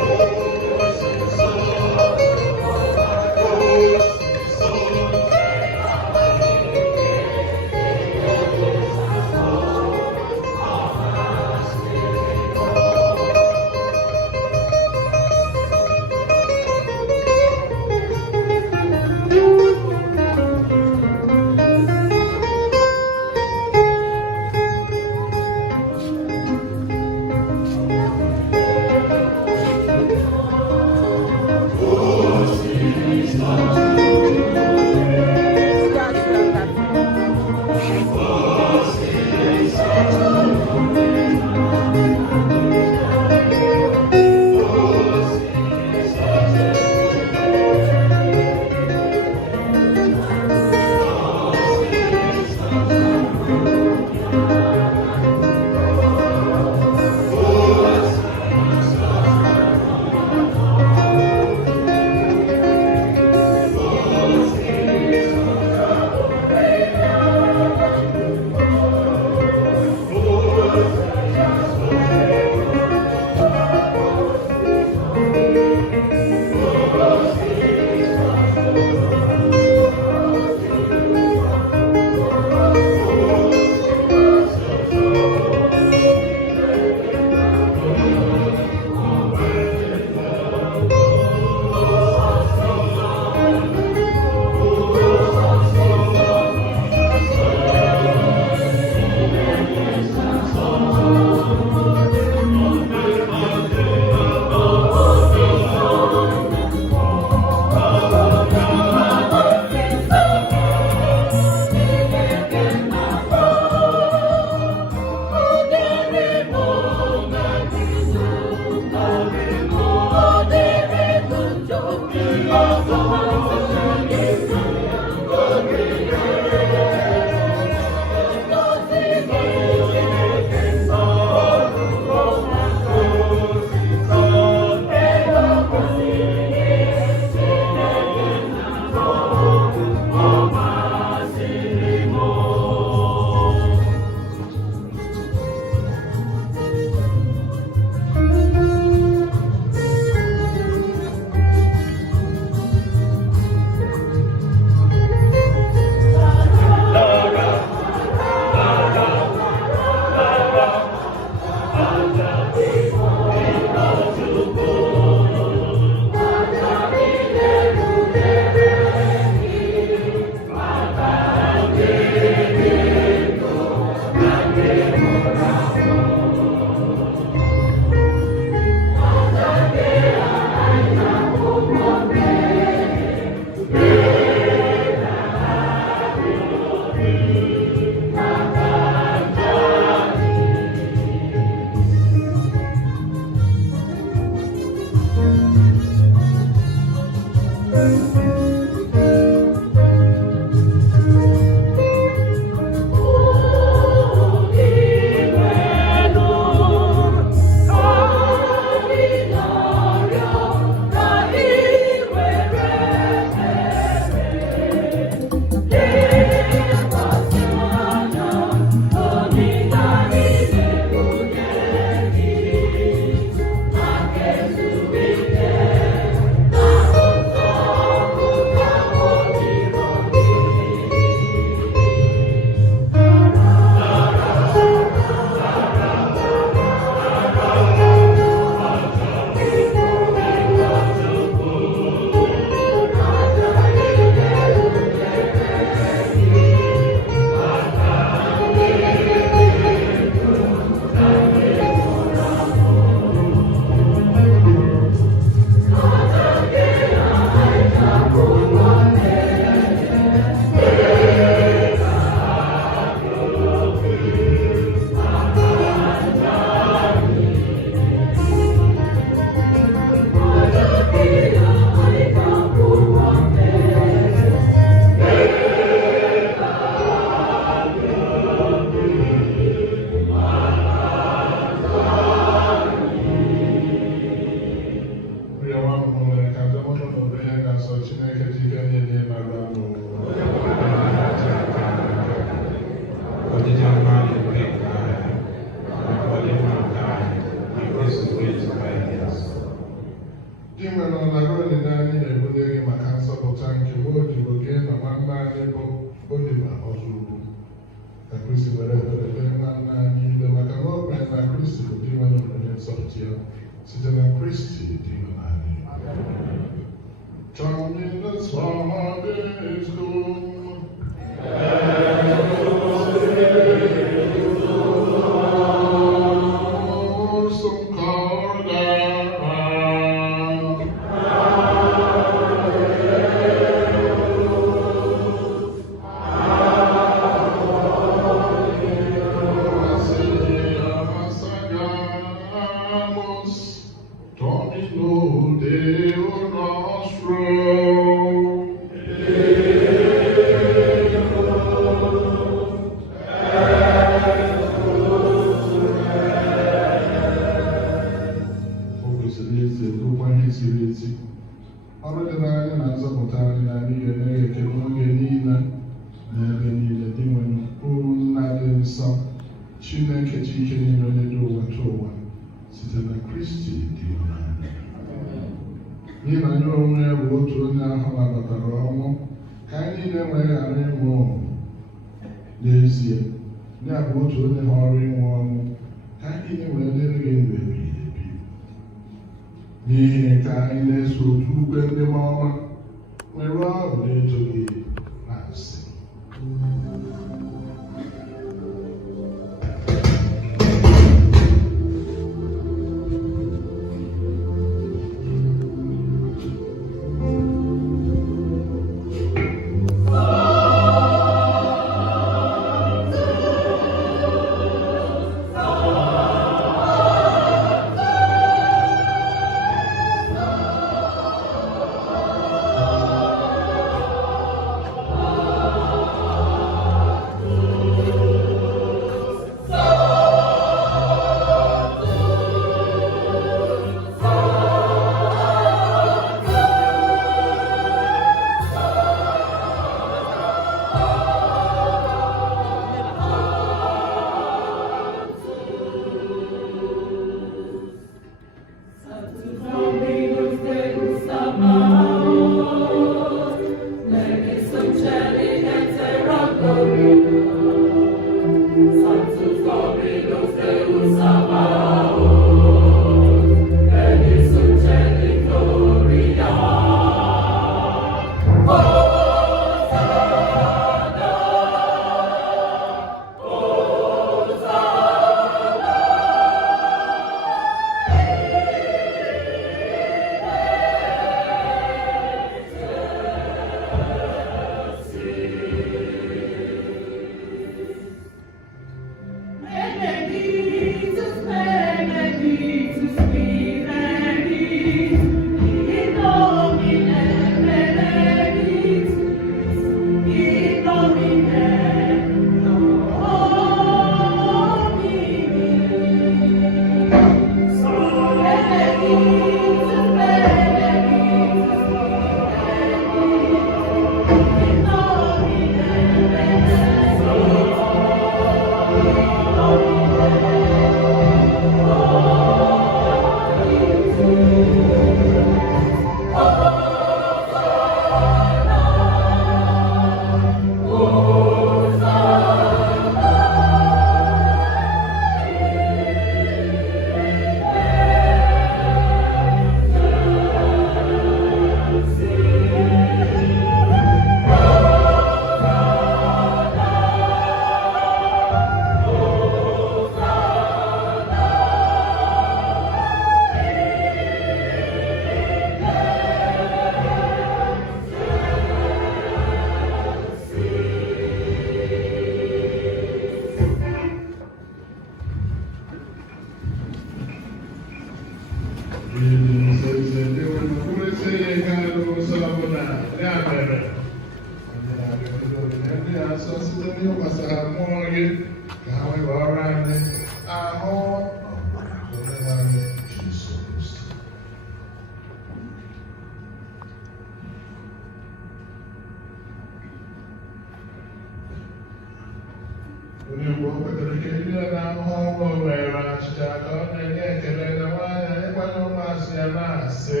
onye mgbe o kwetere ike ndị na-ahụ ọnwụ were achịcha ka ọ na-enye ekele na nwaanyị ịgbanye ụmụasị ya na-asị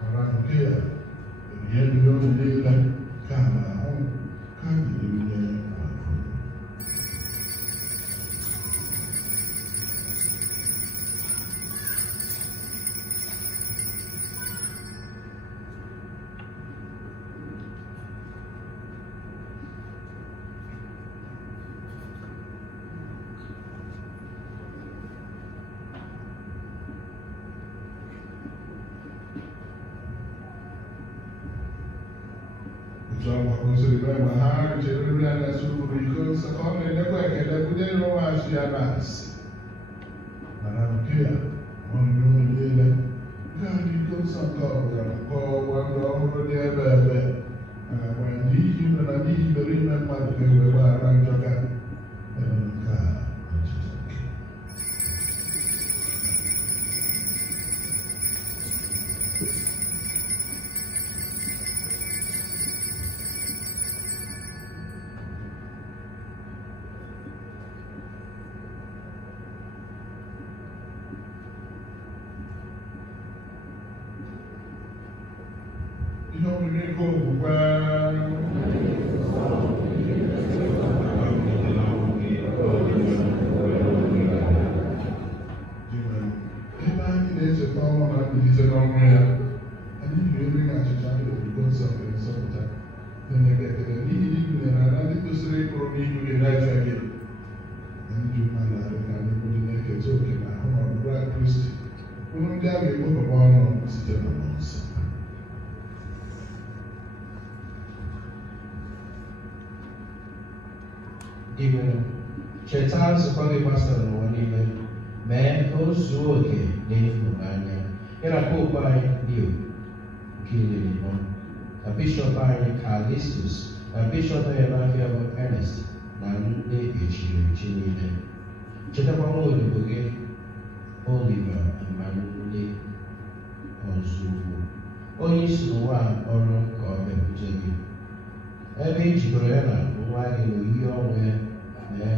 mara nke ya ihe biri oge niile ka na-ahụ ka dịrị nwunye ahụ. John was remember how children and because the common network and the good know how she announced. And I'm here, one room later, God, you go some call one door there, baby. And when I need you, and I need to remember the way we are around your car. And God. Cheta nzukọ gị gbasara n'ụwa niile, mee ka o zuo oke n'ịhụnanya. Ya na popu anyị Leo nke iri nọ, na bishọp anyị Callistus, na bishọp anyị bụ Ernest, na ndị echiri echi niile. Chetakwa nwa odibo gị Oliver Amandianaeze Ozougwu, onye isi n'ụwa ọrụ ka ọ bịakwute gị. Ebe i jikọrọ ya na nwa gị n'oyiyi ọnwụ ya, mee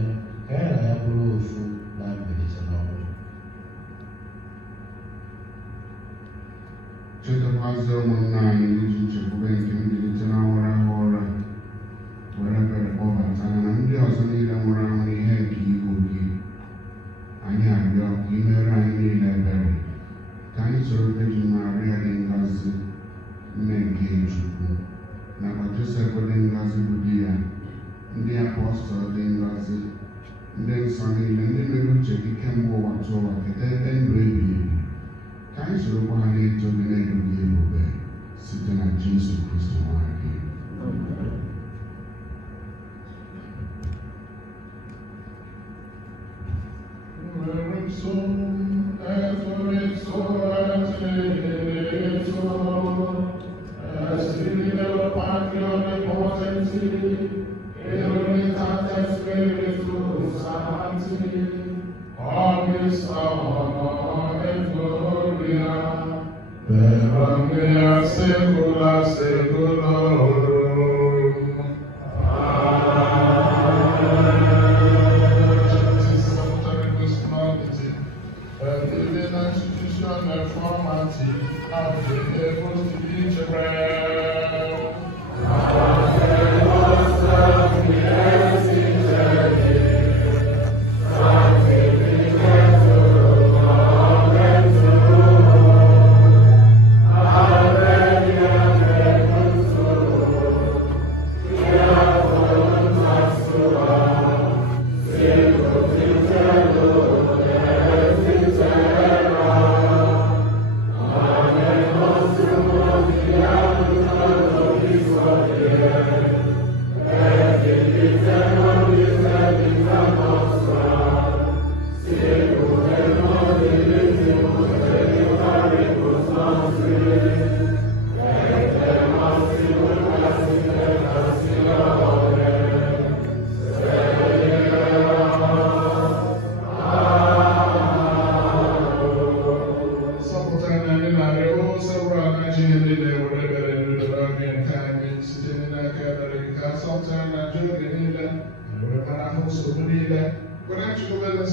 ka ya na ya bụrụ ofu na mbilite n'ọnwụ. Chetakwazi ụmụnna anyị iji nchekwube nke mbilite na nwụrụ ahụ ụra were ebere kpọbata na ndị ọzọ niile nwụrụ anwụ n'ihe nke ihu gị. Anyị arịọ ka i mere anyị niile ebere ka anyị soro Virgin Maria dị ngọzi, nne nke Chukwu, nakwa Josef dị ngọzi bụ di ya, ndị apọstọl dị ngọzi, ndị nsọ niile ndị mere uche gị kemgbe ụwa tụọ ụwa keta ebe ndụ ebighị ebi, ka anyị sorokwa ha na-eto gị na-edu gị ebube site na Jesu Kristo nwa gị.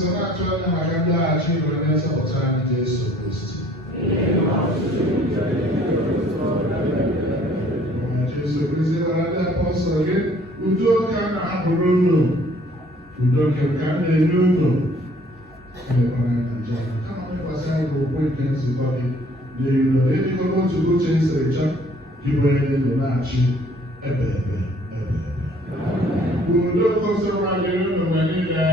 so na-atụ anya maka mbịaghachi na onye nzọpụta anyị Jesu Kristi. Jesu Kristi gwara ndị apọstọl gị, udo ka a na-ahapụrụ unu, udo nke a na-enye unu. Emekwara na njọ, kama mekwasị anyị okwu nke nzukọ gị n'elu ịdịkọ n'otu uche siri chọọ gị bụ onye elu na-achị ebe. Udo gosiri anyị unu mgbe niile.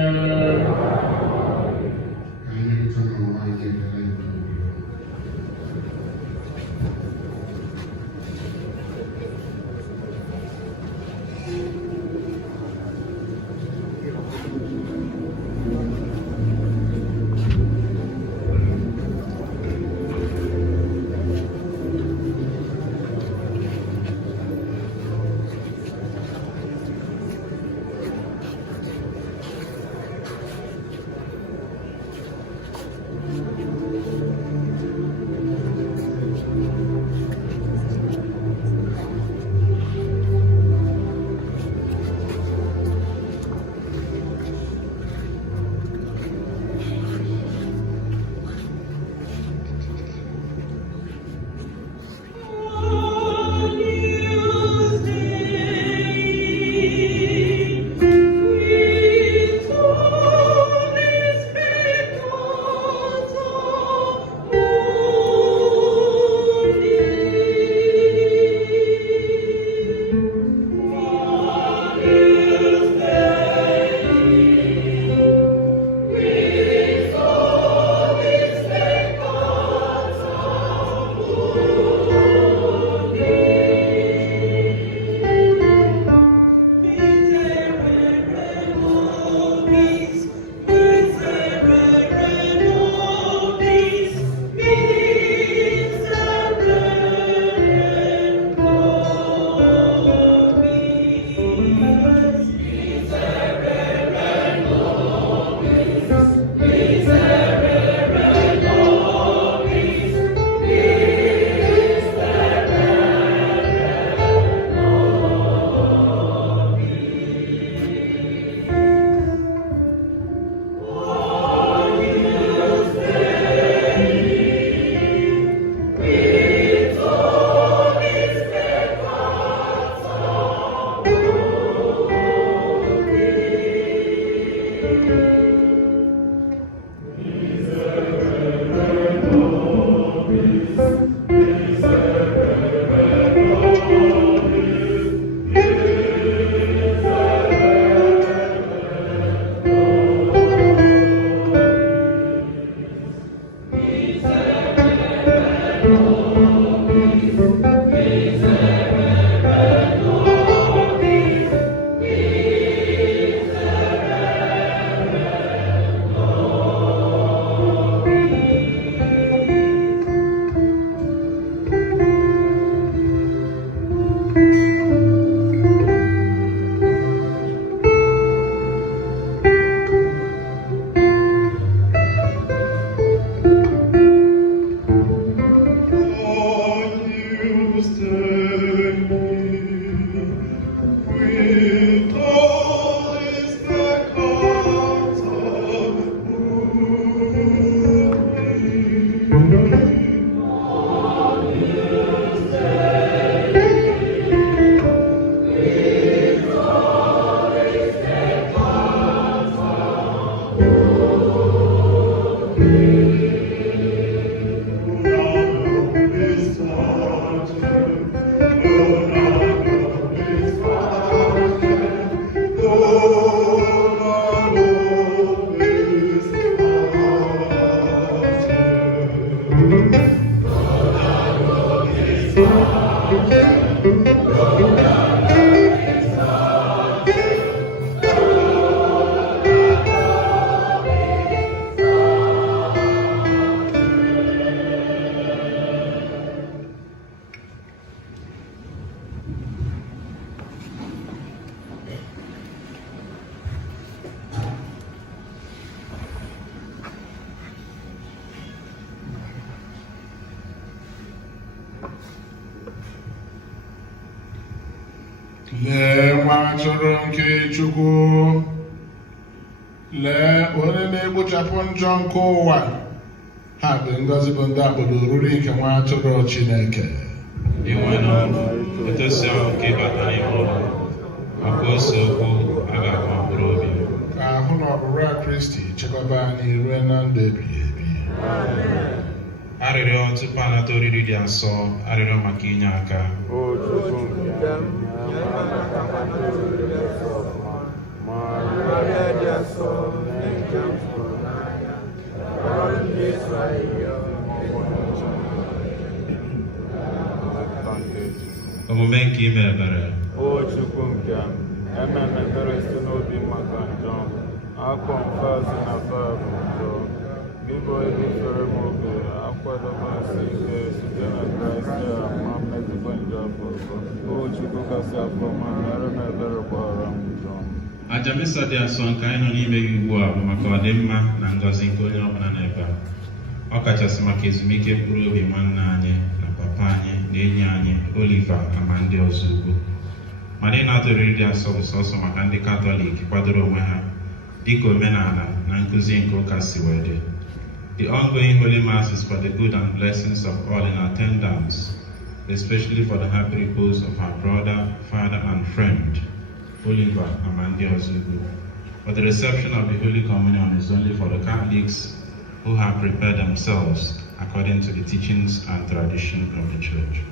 Lee nwa atụrụ nke Chukwu. lee onye na-egbochapụ njọ nke ụwa, ha dị ngọzi bụ ndị agbụrụ oruru nke nwa atụrụ Chineke. Inwe n'ọnụ etosi ahụ nke ịbata n'ime ụlọ maka ose okwu a ga-agba mkpụrụ obi. Ka ahụ na ọbụrụ a Kristi chekwaba anyị rue na ndụ ebighị ebi. Arịrịọ tupu anata oriri dị asọ, arịrịọ maka inye aka. Omume nke ime ebere. O Chukwu nke m, eme m ebere site n'obi maka njọ, akpọ mfazi na fabụ njọ, gị bụ onye fere m obi, akwadomasị ike site na Kraịst a ma mmekọ njọ afọ ọzọ. O Chukwu kasị afọ ma mere m ebere gbaghara m njọ. Aja misa dị asọ nke anyị nọ n'ime ya ugbu a bụ maka ọdịmma na ngọzi nke onye ọbụla n'ebe a. Ọ kachasị maka ezumike mkpụrụ obi nwanne anyị na papa anyị na enyi anyị Oliver Amandianaeze Ozougwu. Mana ịnata oriri dị asọ bụ sọsọ maka ndị Katọlik kwadoro onwe ha dịka omenala na nkụzi nke ụka si wee dị. The ongoing Holy Mass is for the good and blessings of all in attendance, especially for the happy repose of our brother, father, and friend, Oliver Amandianaeze Ozougwu. For the reception of the Holy Communion is only for the Catholics who have prepared themselves according to the teachings and tradition of the Church.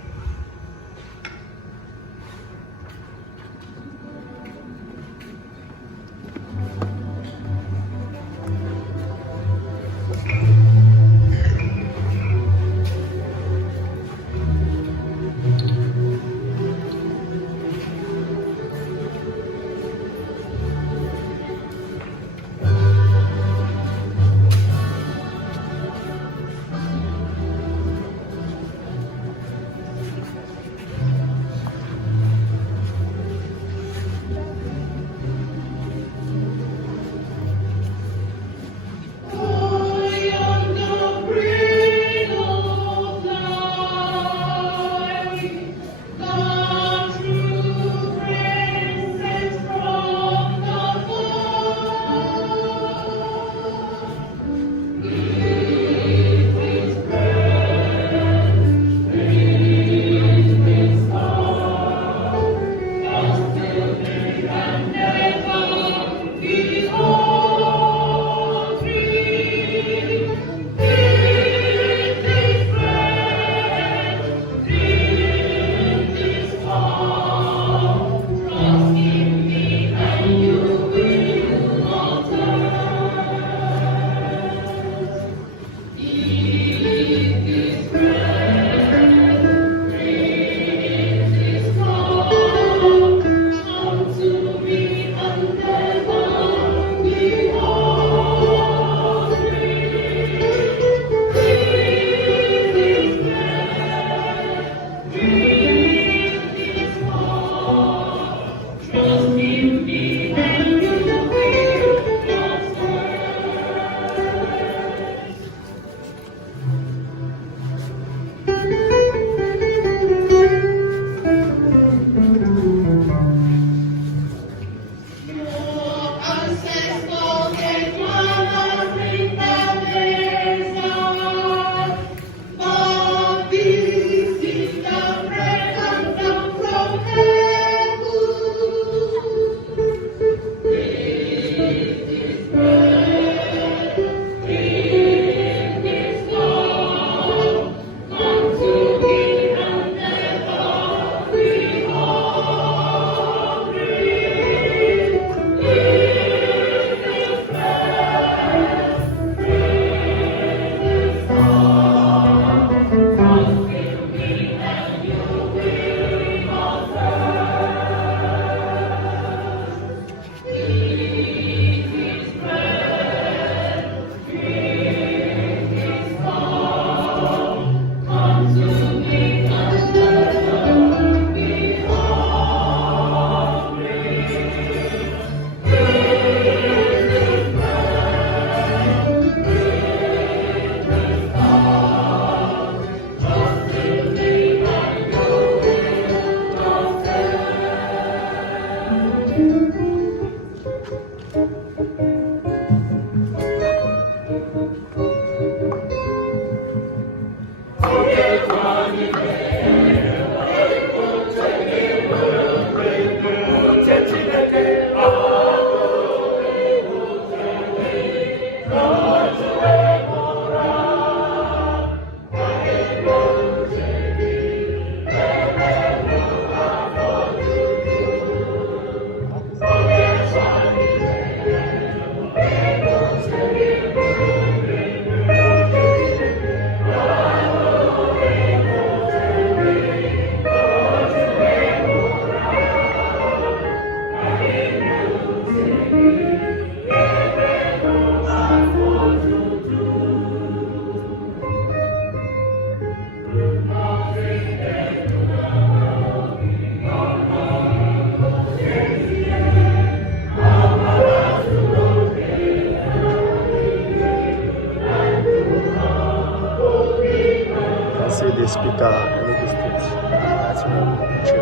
the speaker Enugu State. That's where Uche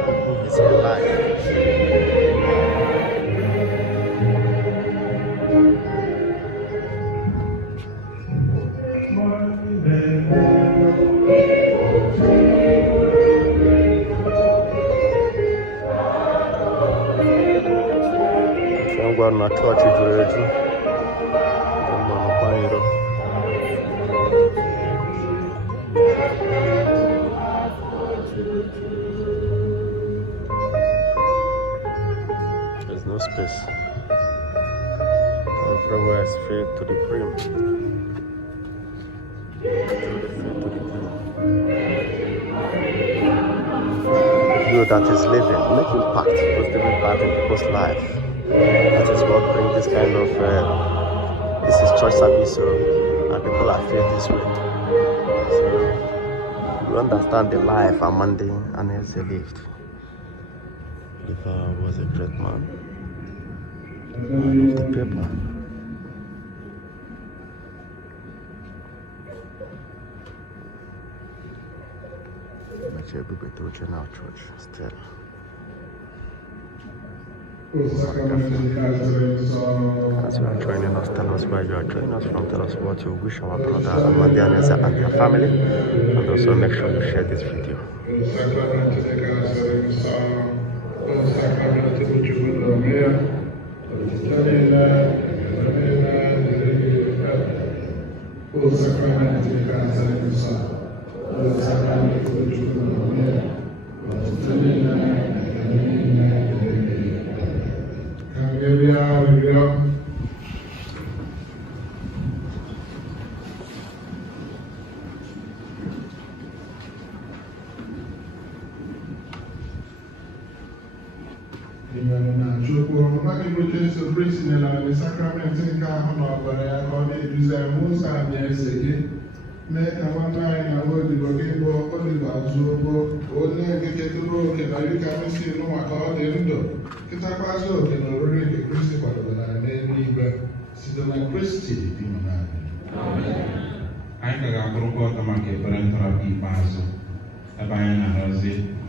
is alive. I'm going to church already. There's no space. Everywhere is filled to the brim. You that is living, make impact, positive impact in people's life. That is what brings this kind of this is church service, and people are feel this way. So you understand the life Amandianaeze lived. Oliver was a great man of the people. Now church still. As you are joining us, tell us where you are joining us from. Tell us what you wish our brother Amandianaeze and their family, and also make sure you share this video.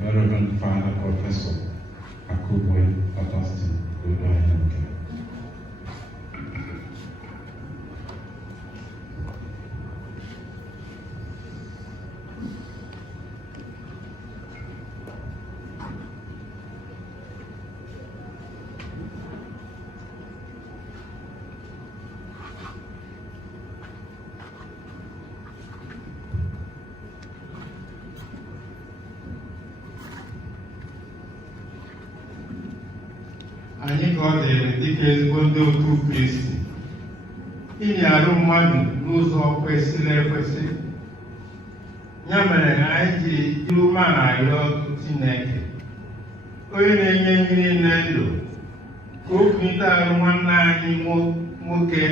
Reverend Father Professor Amakpu Augustine. Anyị ka ọ dịrị dịka ezigbo ndị otu Kristi inye arụ mmadụ n'ụzọ kwesịrị ekwesị. Ya mere anyị ji jiri umeala arịọ Chineke onye na-enye mmiri na ndụ ka o kwunite arụ nwanne anyị nwoke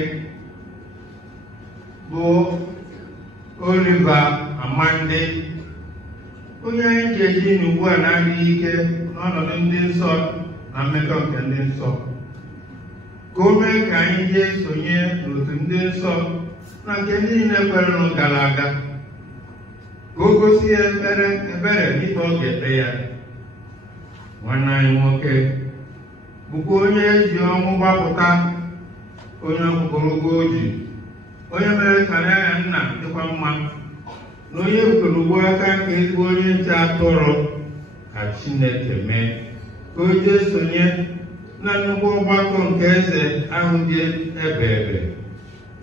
bụ Oliver Amandi, onye anyị ji eji n'ugbu a na-adịghị ike n'ọnọdụ ndị nsọ na mmekọ nke ndị nsọ, ka o mee ka anyị jee sonye n'otu ndị nsọ na nke ndị niile kwerenụ gara aga, ka o gosi ya ebere n'ikpe ọ ga-ekpe ya. Nwanne anyị nwoke bụkwa onye ji ọnwụ gbapụta, onye ọkpụkọrọgo oji, onye mere ka ya na nna dịkwa mma, na onye bukọrọ ugbo aka ka ezigbo onye nche atụrụ ka Chineke mee ka o jee sonye na nnukwu ọgbakọ nke eze ahụ dị ebe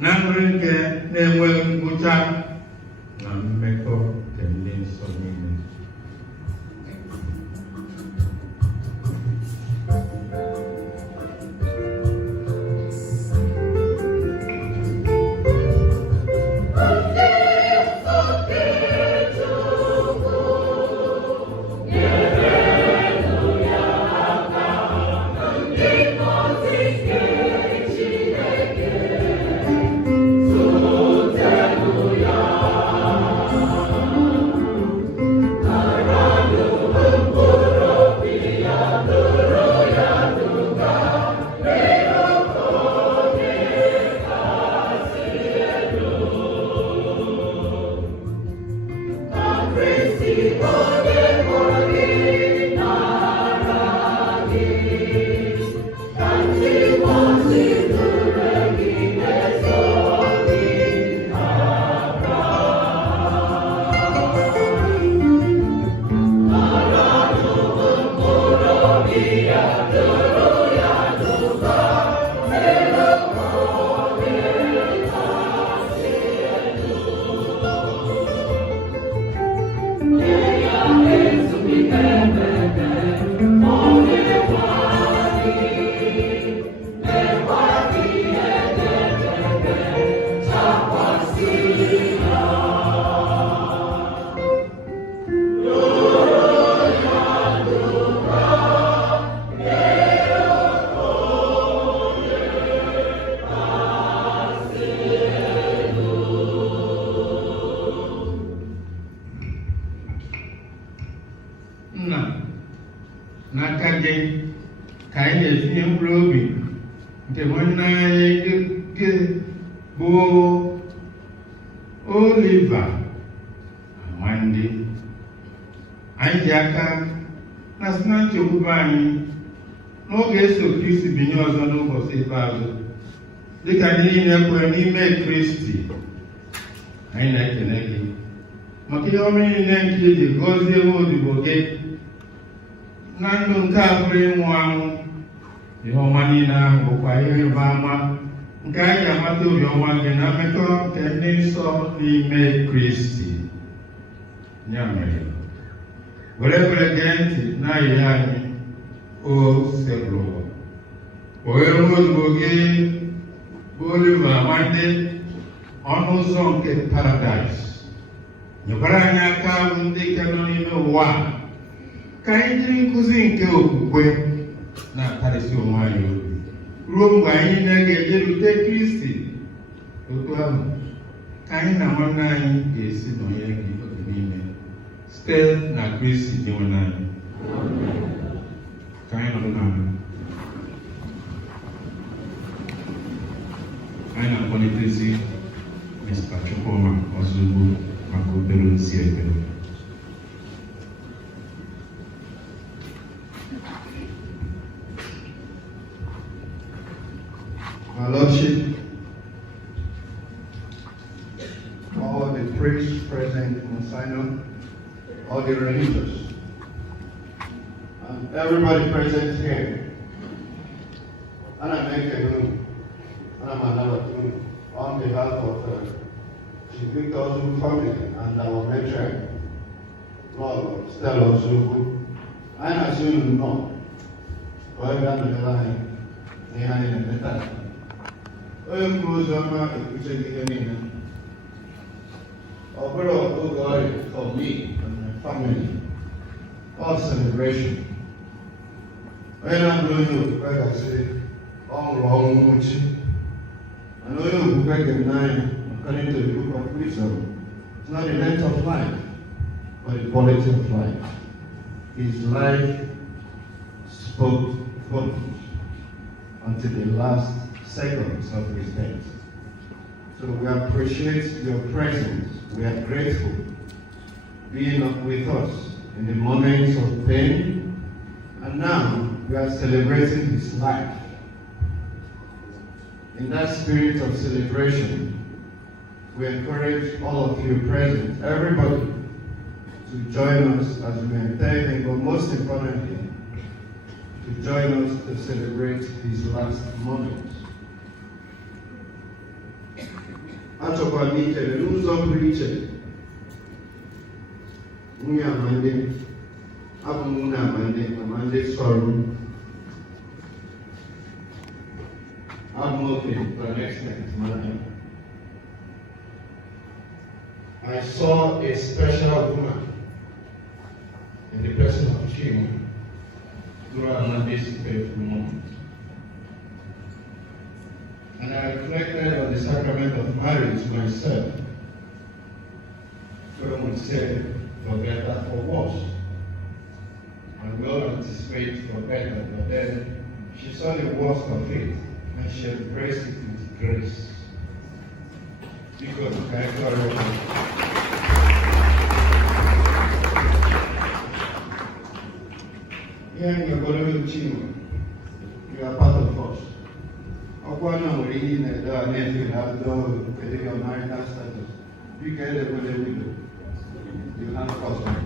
na nri nke na-enweghị ngwụcha na mmekọ nke ndị nsọ niile. n'aka gị ka anyị na-etinye mkpụrụ obi nke nwanne anyị gị bụ Oliver Amandi. Anyị ji aka na site na nchekwube anyị n'oge eso Kristi binye ọzọ n'ụbọchị ikpeazụ dịka ndị niile kwere n'ime Kristi. Anyị na-ekele gị maka ihe ọma niile nke iji gọzie odibo gị na ndụ nke a pụrụ ịnwụ anwụ. Ihe ọma niile ahụ bụkwa ihe ịrịba ama nke anyị ga-amata obiọma gị na mmekọ nke ndị nsọ n'ime Kristi. Ya mere, were kwere gee ntị n'ahịhịa anyị, o Scriptural. Oghere odibo gị bụ Oliver Amandi ọnụ ụzọ nke Paradaịs. Nyekwara anyị aka bụ ndị nke nọ n'ime ụwa ka anyị jiri nkụzi nke okwukwe na-akarịsị onwe anyị obi ruo mgbe anyị na-ga-ejerute Kristi. Otu ahụ ka anyị na nwanne anyị ga-esi nọnyere gị oge niile site na Kristi dị nwe anyị. Ka anyị nọdụ n'ala. Anyị na-akpọlitezi Mr. Chukwuma Ozougwu maka obere ozi ekpere. My Lordship, all the priests present in Sinai, all the religious, and everybody present here, and I make a room, and I'm another room, on behalf of the Liturgical family and our matron, Lord Ozougwu. I assume you know, whoever on the line, they are in the metal. Onye kwuru ụzọ ọma ekwucheghị ihe niile. Ọ bụrụ oge ọrịa for me and my family, all celebration. Onye na-abụrụ onye okwukwe gasị ọ nwụrụ ọnwụ nwụchi. And onye okwukwe ga-n'anya, according to the book of wisdom, it's not the length of life, but the quality of life. His life spoke until the last seconds of his death. So we appreciate your presence. We are grateful being with us in the moments of pain, and now we are celebrating his life. In that spirit of celebration, we encourage all of you present, everybody, to join us as we maintain him, but most importantly, to join us to celebrate his last moments. Achọkwa m ikele n'ụzọ pụrụ iche nwunye Amandi, abụ m nwunye Amandi sọrọ abụ m okenye to an extent mana I saw a special woman in the person of Chima through Amandi's faithful moment. And I reflected on the sacrament of marriage myself. Some would say for better, for worse. And we all anticipate for better, but then she saw the worst of it and she embraced it with grace. Because Here in your you are part of us. Okwana already in the nephew have your marital status. You get it with a widow. You have husband.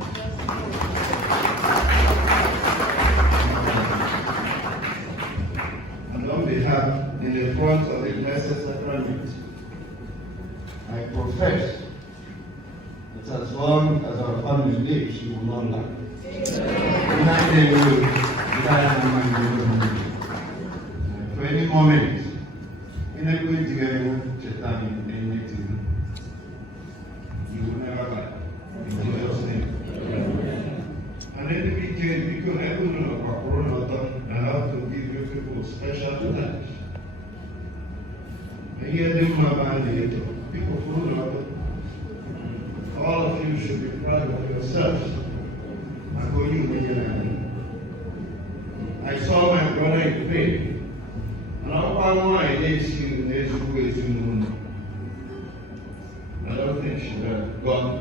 And on behalf, in the front of the Blessed Sacrament, I profess that as long as our family lives, we will not lack. For any moment, in a way together, anything, you will never lack. In Jesus' name. And then we can become able to and how to give you people special tonight. And hear them about people who know. All of you should be proud of yourselves. I saw my brother in faith, and I don't think she would have gone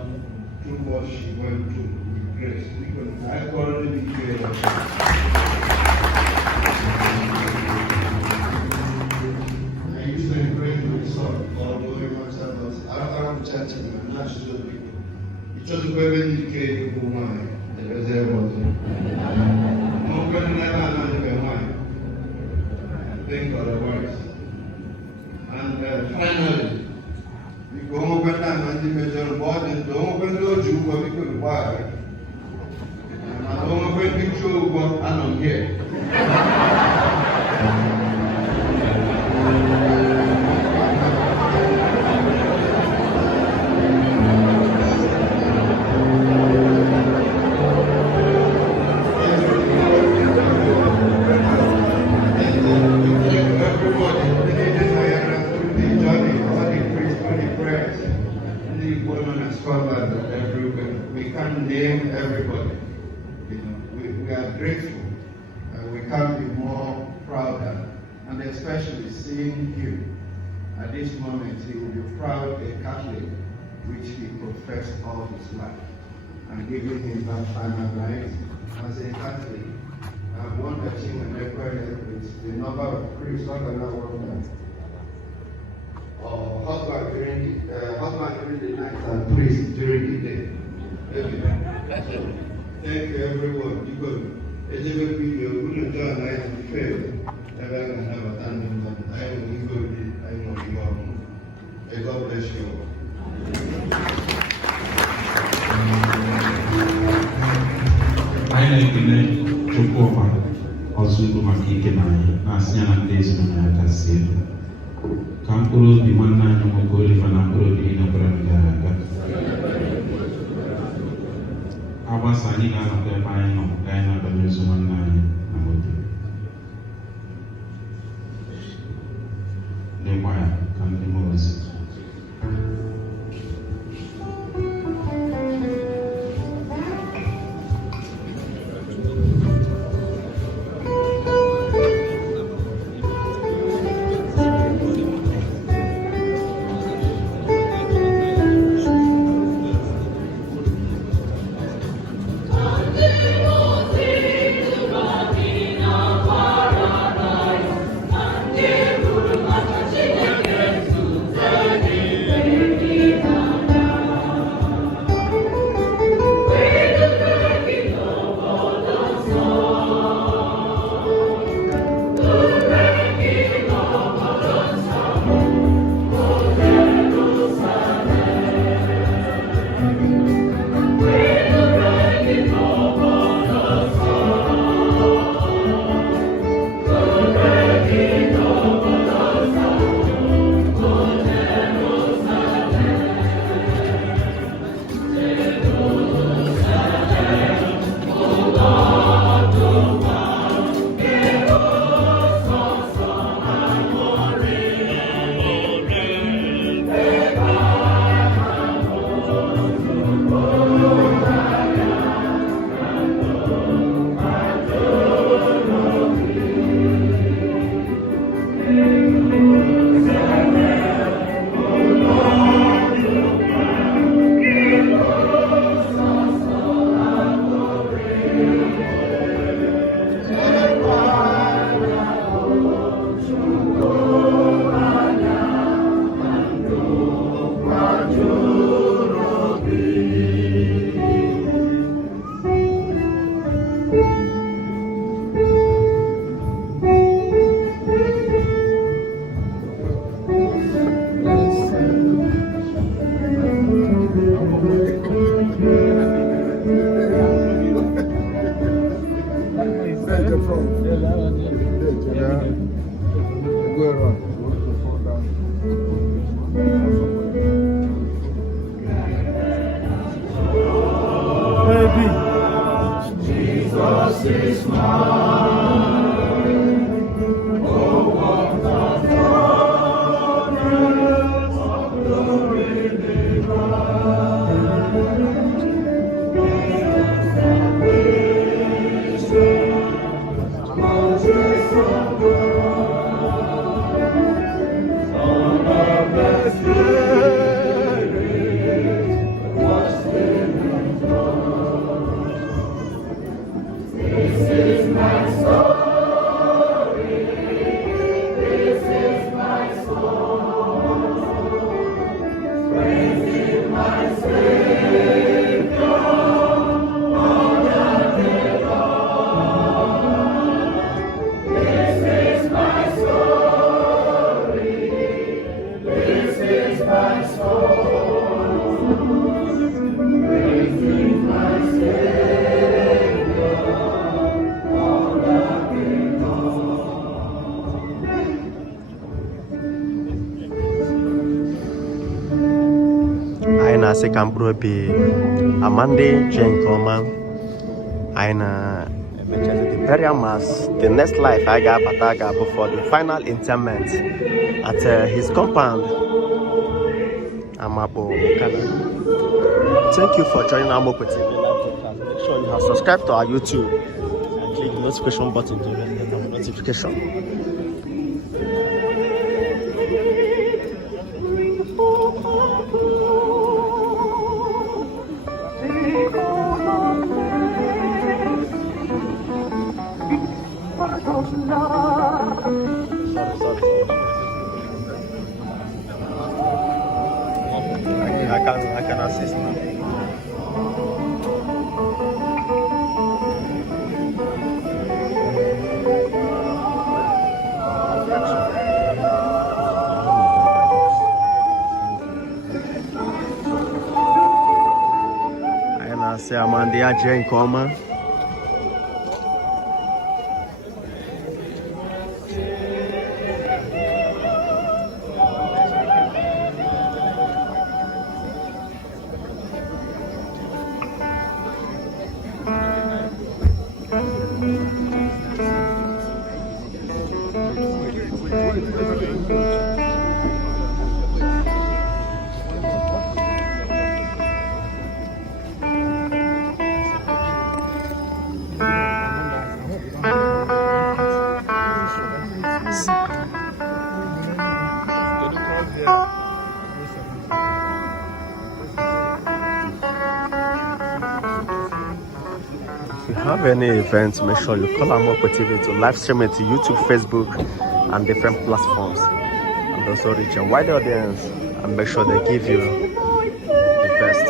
through what she went through with grace, because I already declared her. I used to encourage my son, although he must have us, after I'm chatting with national people. It was a very dedicated woman. Thank God the words. And finally, we go over and the major board and don't open the Ozougwu we could buy. And I don't open the picture of what I'm here. We can't name everybody. We are grateful, and we can't be more prouder. And especially seeing you at this moment, he will be proud a Catholic, which he professed all his life, and giving him that final right as a Catholic. I want to see when they with the number of priests husband during the night and priest during the day. So, thank you everyone. You could video John I fail. I will have a tandem. I will go with it. I know you all. May God bless you all. I like the Chukova, Ozougwu Makike na Siana Days when I can see it. Kampuro di mana nyamukoli fanampuro di inabramiga. Abasani na napepain no kaina banyusuman na namuti. Nemaya kantimos. baby. Jesus is mine. Oh, what a promise of glory divine. Yes, and wisdom, fortress of God, Son of the Spirit, washed in His blood. This is my story, this is my song, praising my Savior all the day long. This is my story, this is my song, praising my Savior all the day long. Anyị na-asị ka mkpụrụ obi Amande jee nke ọma. Anyị na-emechazi the burial mass. The next life I ga-abata ga-abụ for the final interment at his compound, Amakpu, Ukana. Thank you for joining Amakpu TV. Make sure you have subscribed to our YouTube and click the notification button to get our notification. I can assist now. I say Amandianaeze in coma. If you have any events, make sure you call Amakpu TV to live stream it to YouTube, Facebook, and different platforms, and also reach a wider audience and make sure they give you the best.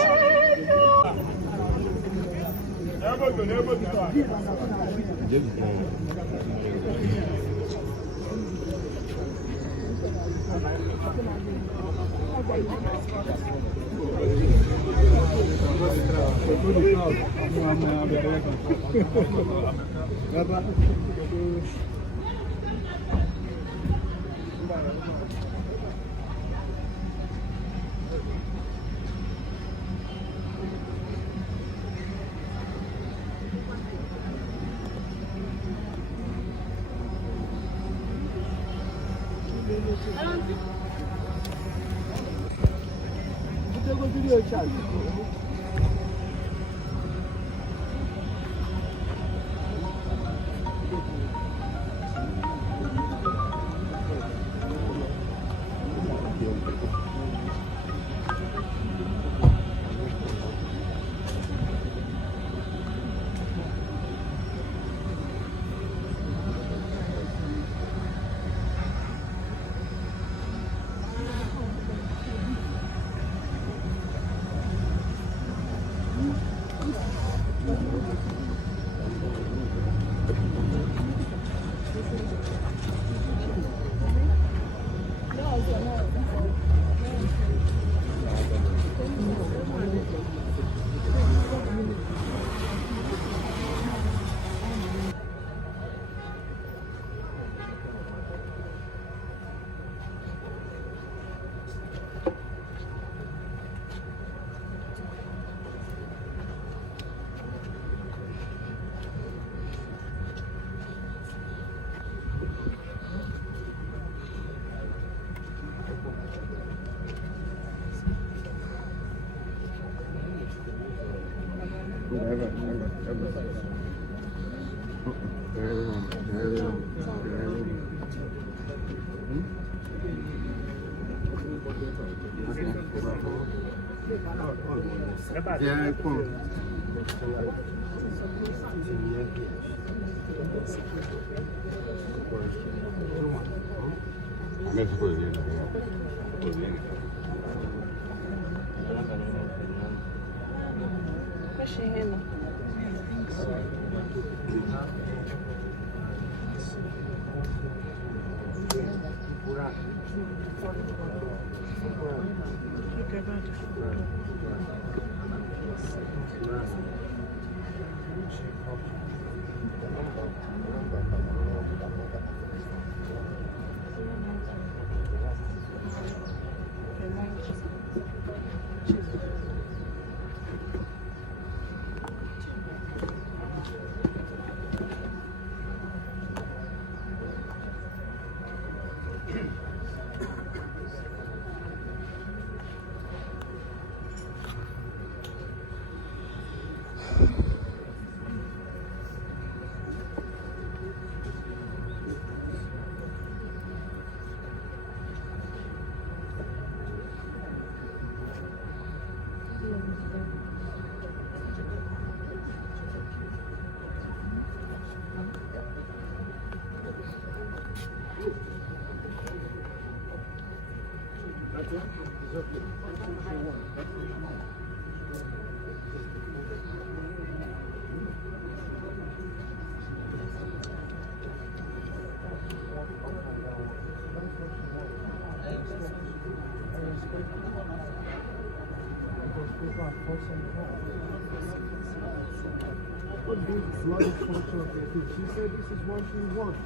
What big bloody photo of your kids? She said this is what she wants.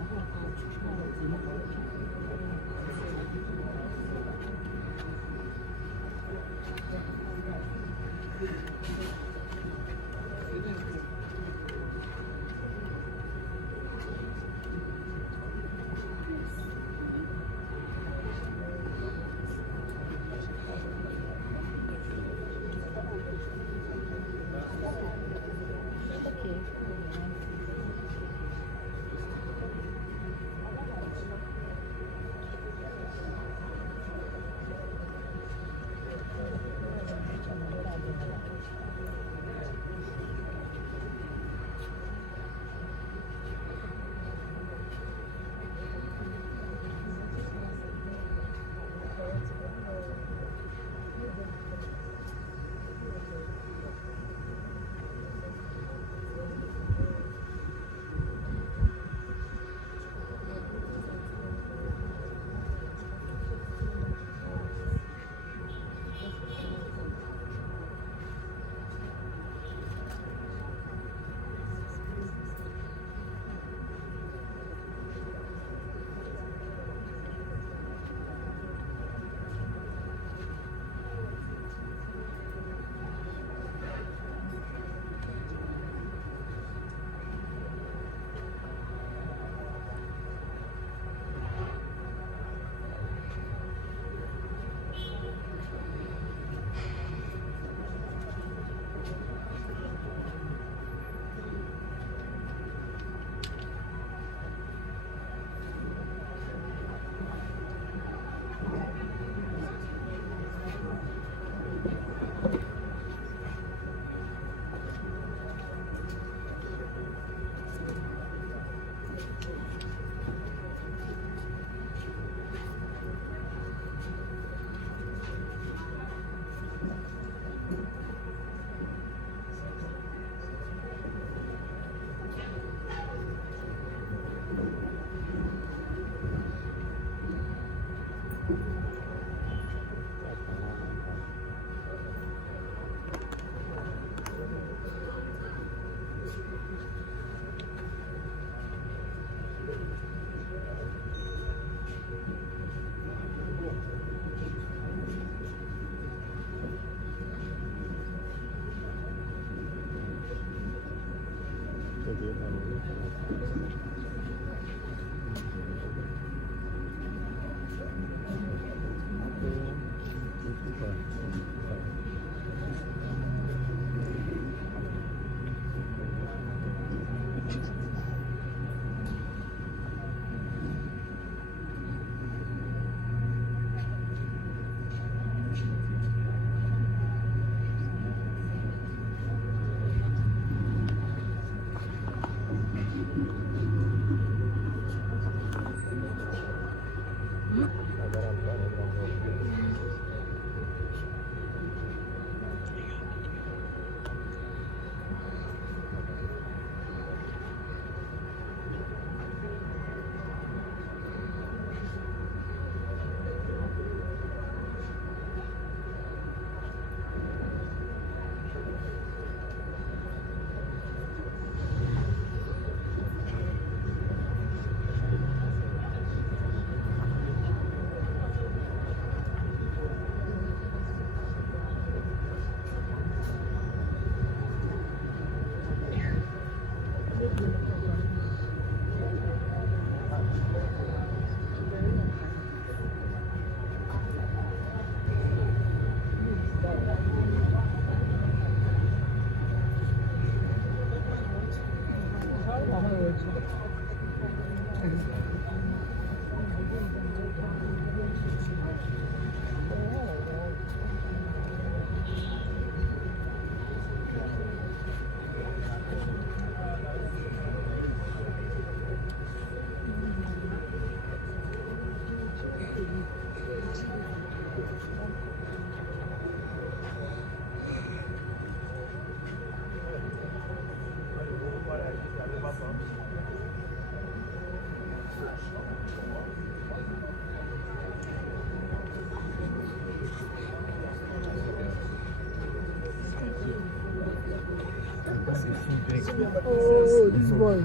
Oh, this boy.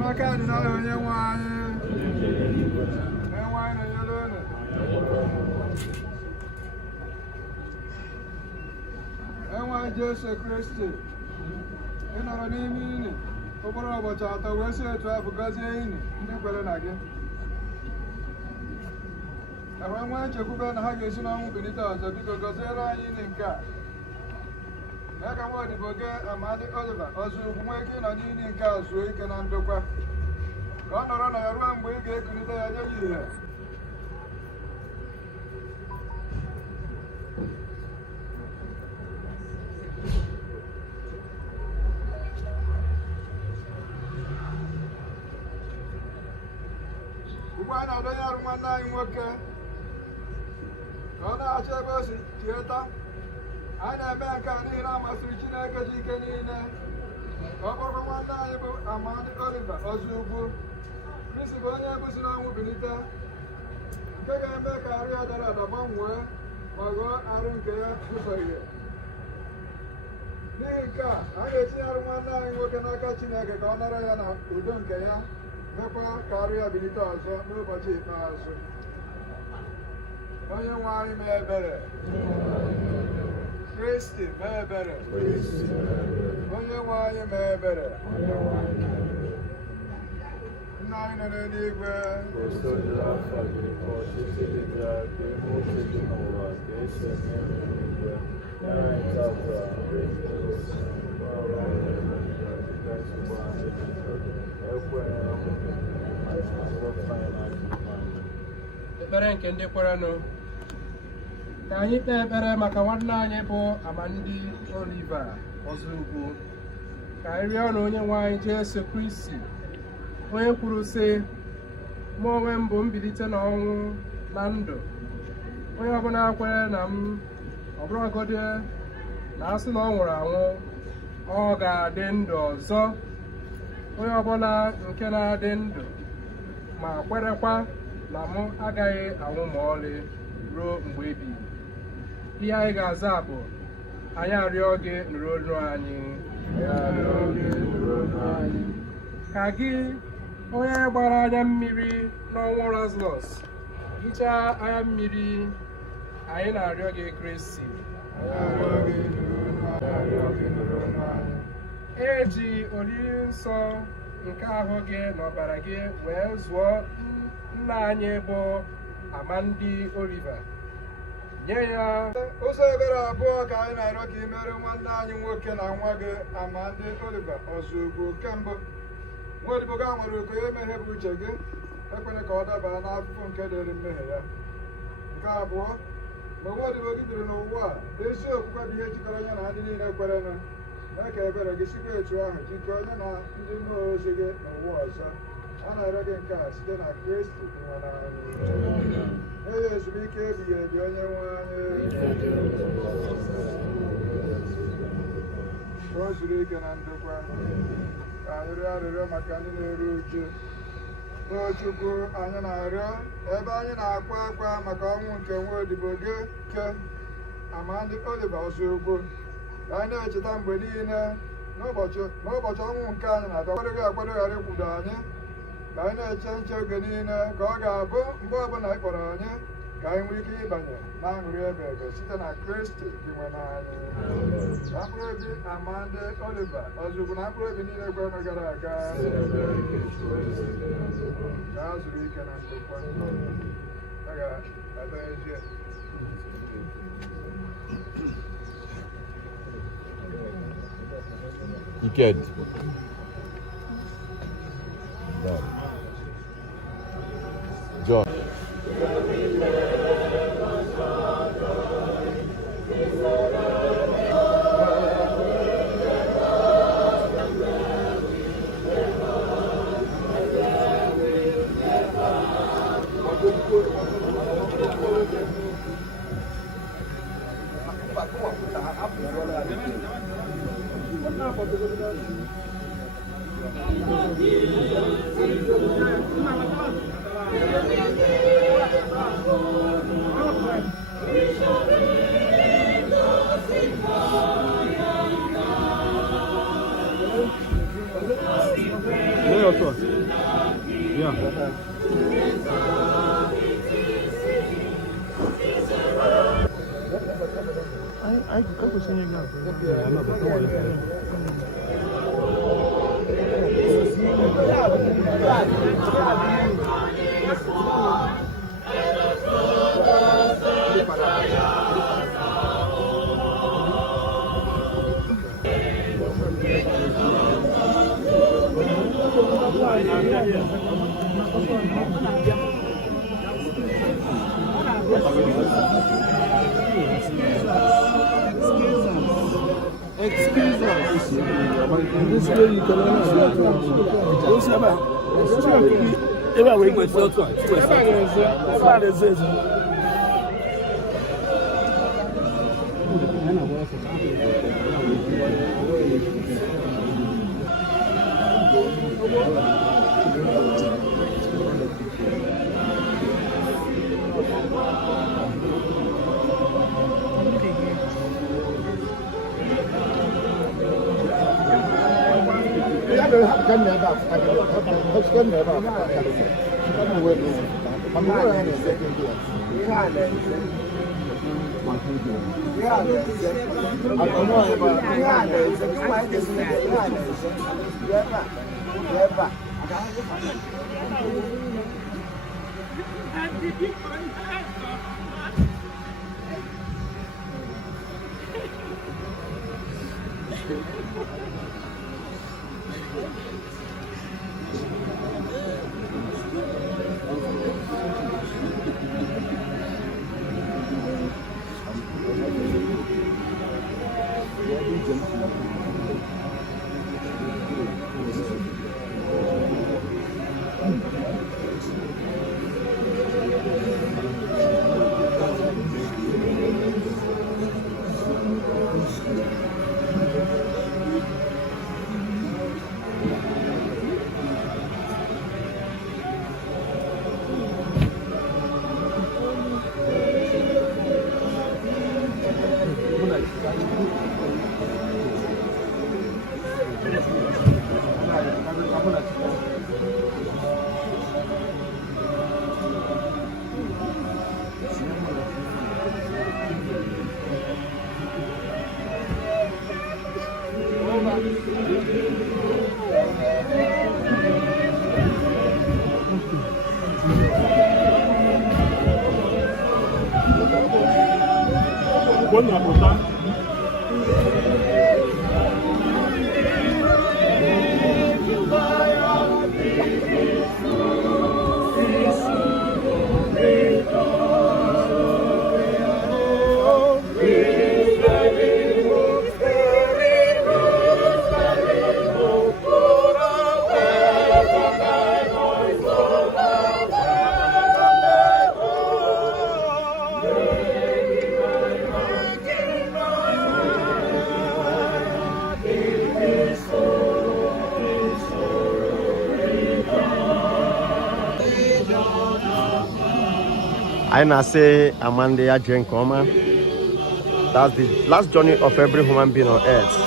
Maka dị n'ọrụ onye nwe anyị na-enyere unu. Enwe Jesu Kristi ị nọrọ n'ime ini ụkpụrụ ụbọchị atọ wee si etu afọ gọzie ini ndị kwere na gị. Enwe nwee nchekwube na ha ga-esi n'ọnwụ bilite ọzọ, biko gọziere anyị ini nke a. Mee ka nwa odibo gị Amandianaeze Ozougwu nwee ike ịnọ n'ini nke a zuo ike na ndokwa, ka ọ nọrọ na ya ruo mgbe ị ga-ekulite ya nye ya ihe. Ugbu anyị na-adọnye arụ nwanne anyị nwoke ka ọ na-achọ ebe o si chieta. Anyị na-eme nke a n'ihi na amasịrị Chineke ji ike niile ka ọ kpọrọ nwanne anyị bụ Amandianaeze Ozougwu. Kristi bụ onye ebusi n'ọnwụ bilite, nke ga-eme ka arụ ya dara ada gbanwee ma ghọọ arụ nke ya ụzọ ihe. N'ihi nke a, anyị ga-etinye arụ nwanne anyị nwoke n'aka Chineke ka ọ nara ya na udo nke ya, mekwa ka arụ ya bilite ọzọ n'ụbọchị ikpeazụ. Onye nwe anyị mee ebere. Kristi mee ebere. Onye nwe anyị mee ebere. Nna anyị nọ n'eluigwe, Ekpere nke ndị kwerenụ ka anyị kpee ekpere maka nwanne anyị bụ Amandi Oliver Ozougwu ka anyị rịọ na onye nwe anyị Jesu Kristi onye kwuru sị mụ onwe m bụ mbilite n'ọnwụ na ndụ onye ọbụla kwere na m ọbụrụgodị na asị na ọ nwụrụ anwụ ọ ga-adị ndụ ọzọ onye ọbụla nke na-adị ndụ ma kwerekwa na mụ agaghị anwụ ma ọlị ruo mgbe ebighị. Ihe anyị ga-aza bụ anyị arịọ gị nụrụ olu anyị, ka gị onye gbara anya mmiri n'ọnwụ Lazarus hichaa anya mmiri. Anyị na-arịọ gị Kristi, eji oriri nsọ nke ahụ gị na ọbara gị wee zụọ nna anyị bụ Amandi Oliver, nye ya ụzọ ebere abụọ ka anyị na-arịọ ka ị mere nwanne anyị nwoke na nwa gị Amandi Oliver Ozougwu. Nke mbụ, nwaodibo gị nwere uko ya emeghe bụ uche gị, ekwene ka ọ dabara n'afụfụ nke dịrị mmehie ya. Nke abụọ, mgbe nwaodibo gị biri n'ụwa a, ezi okwukwe bụ ihe jikọrọ ya na ndị niile kwerenụ. Mee ka ebere gị sikwa etu ahụ jikọọ ya na ndị mmụọ ozi gị n'ụwa ọzọ. A na-arịọ gị nke a site na Kristi nwa anyị. Nye ya ezumike ebighị ebi onye nwe anyị, ka o zuru ike na ndokwa. Ka anyị rịọ arịrịọ maka ndị na-eru uju. N'Chukwu anyị na-arịọ ebe anyị na-akwa akwa maka ọnwụ nke nwaodibo gị ke Amandi Oliver Ozougwu, ka anyị na-echeta mgbe niile n'ụbọchị ọnwụ nke anyị na-abịa akwado gị akwado ghara ịkwụdo anyị, ka anyị na-eche nche oge niile ka ọ ga-abụ mgbe ọbụla ị kpọrọ anyị ka anyị nwee ike ịbanye na aṅụrị ebe ebe site na Kristi dị nwe n'anyị. Na mkpụrụ obi Amandi Oliver Ozougwu na mkpụrụ obi niile kwerenụ gara aga, ka ha zuru ike na ndokwa. A ga-ata ezie Iked. John. I go sing it now. Excuse us. In this way, you can only see it. Amandianaeze Amandianaeze. That's the last journey of every human being on earth.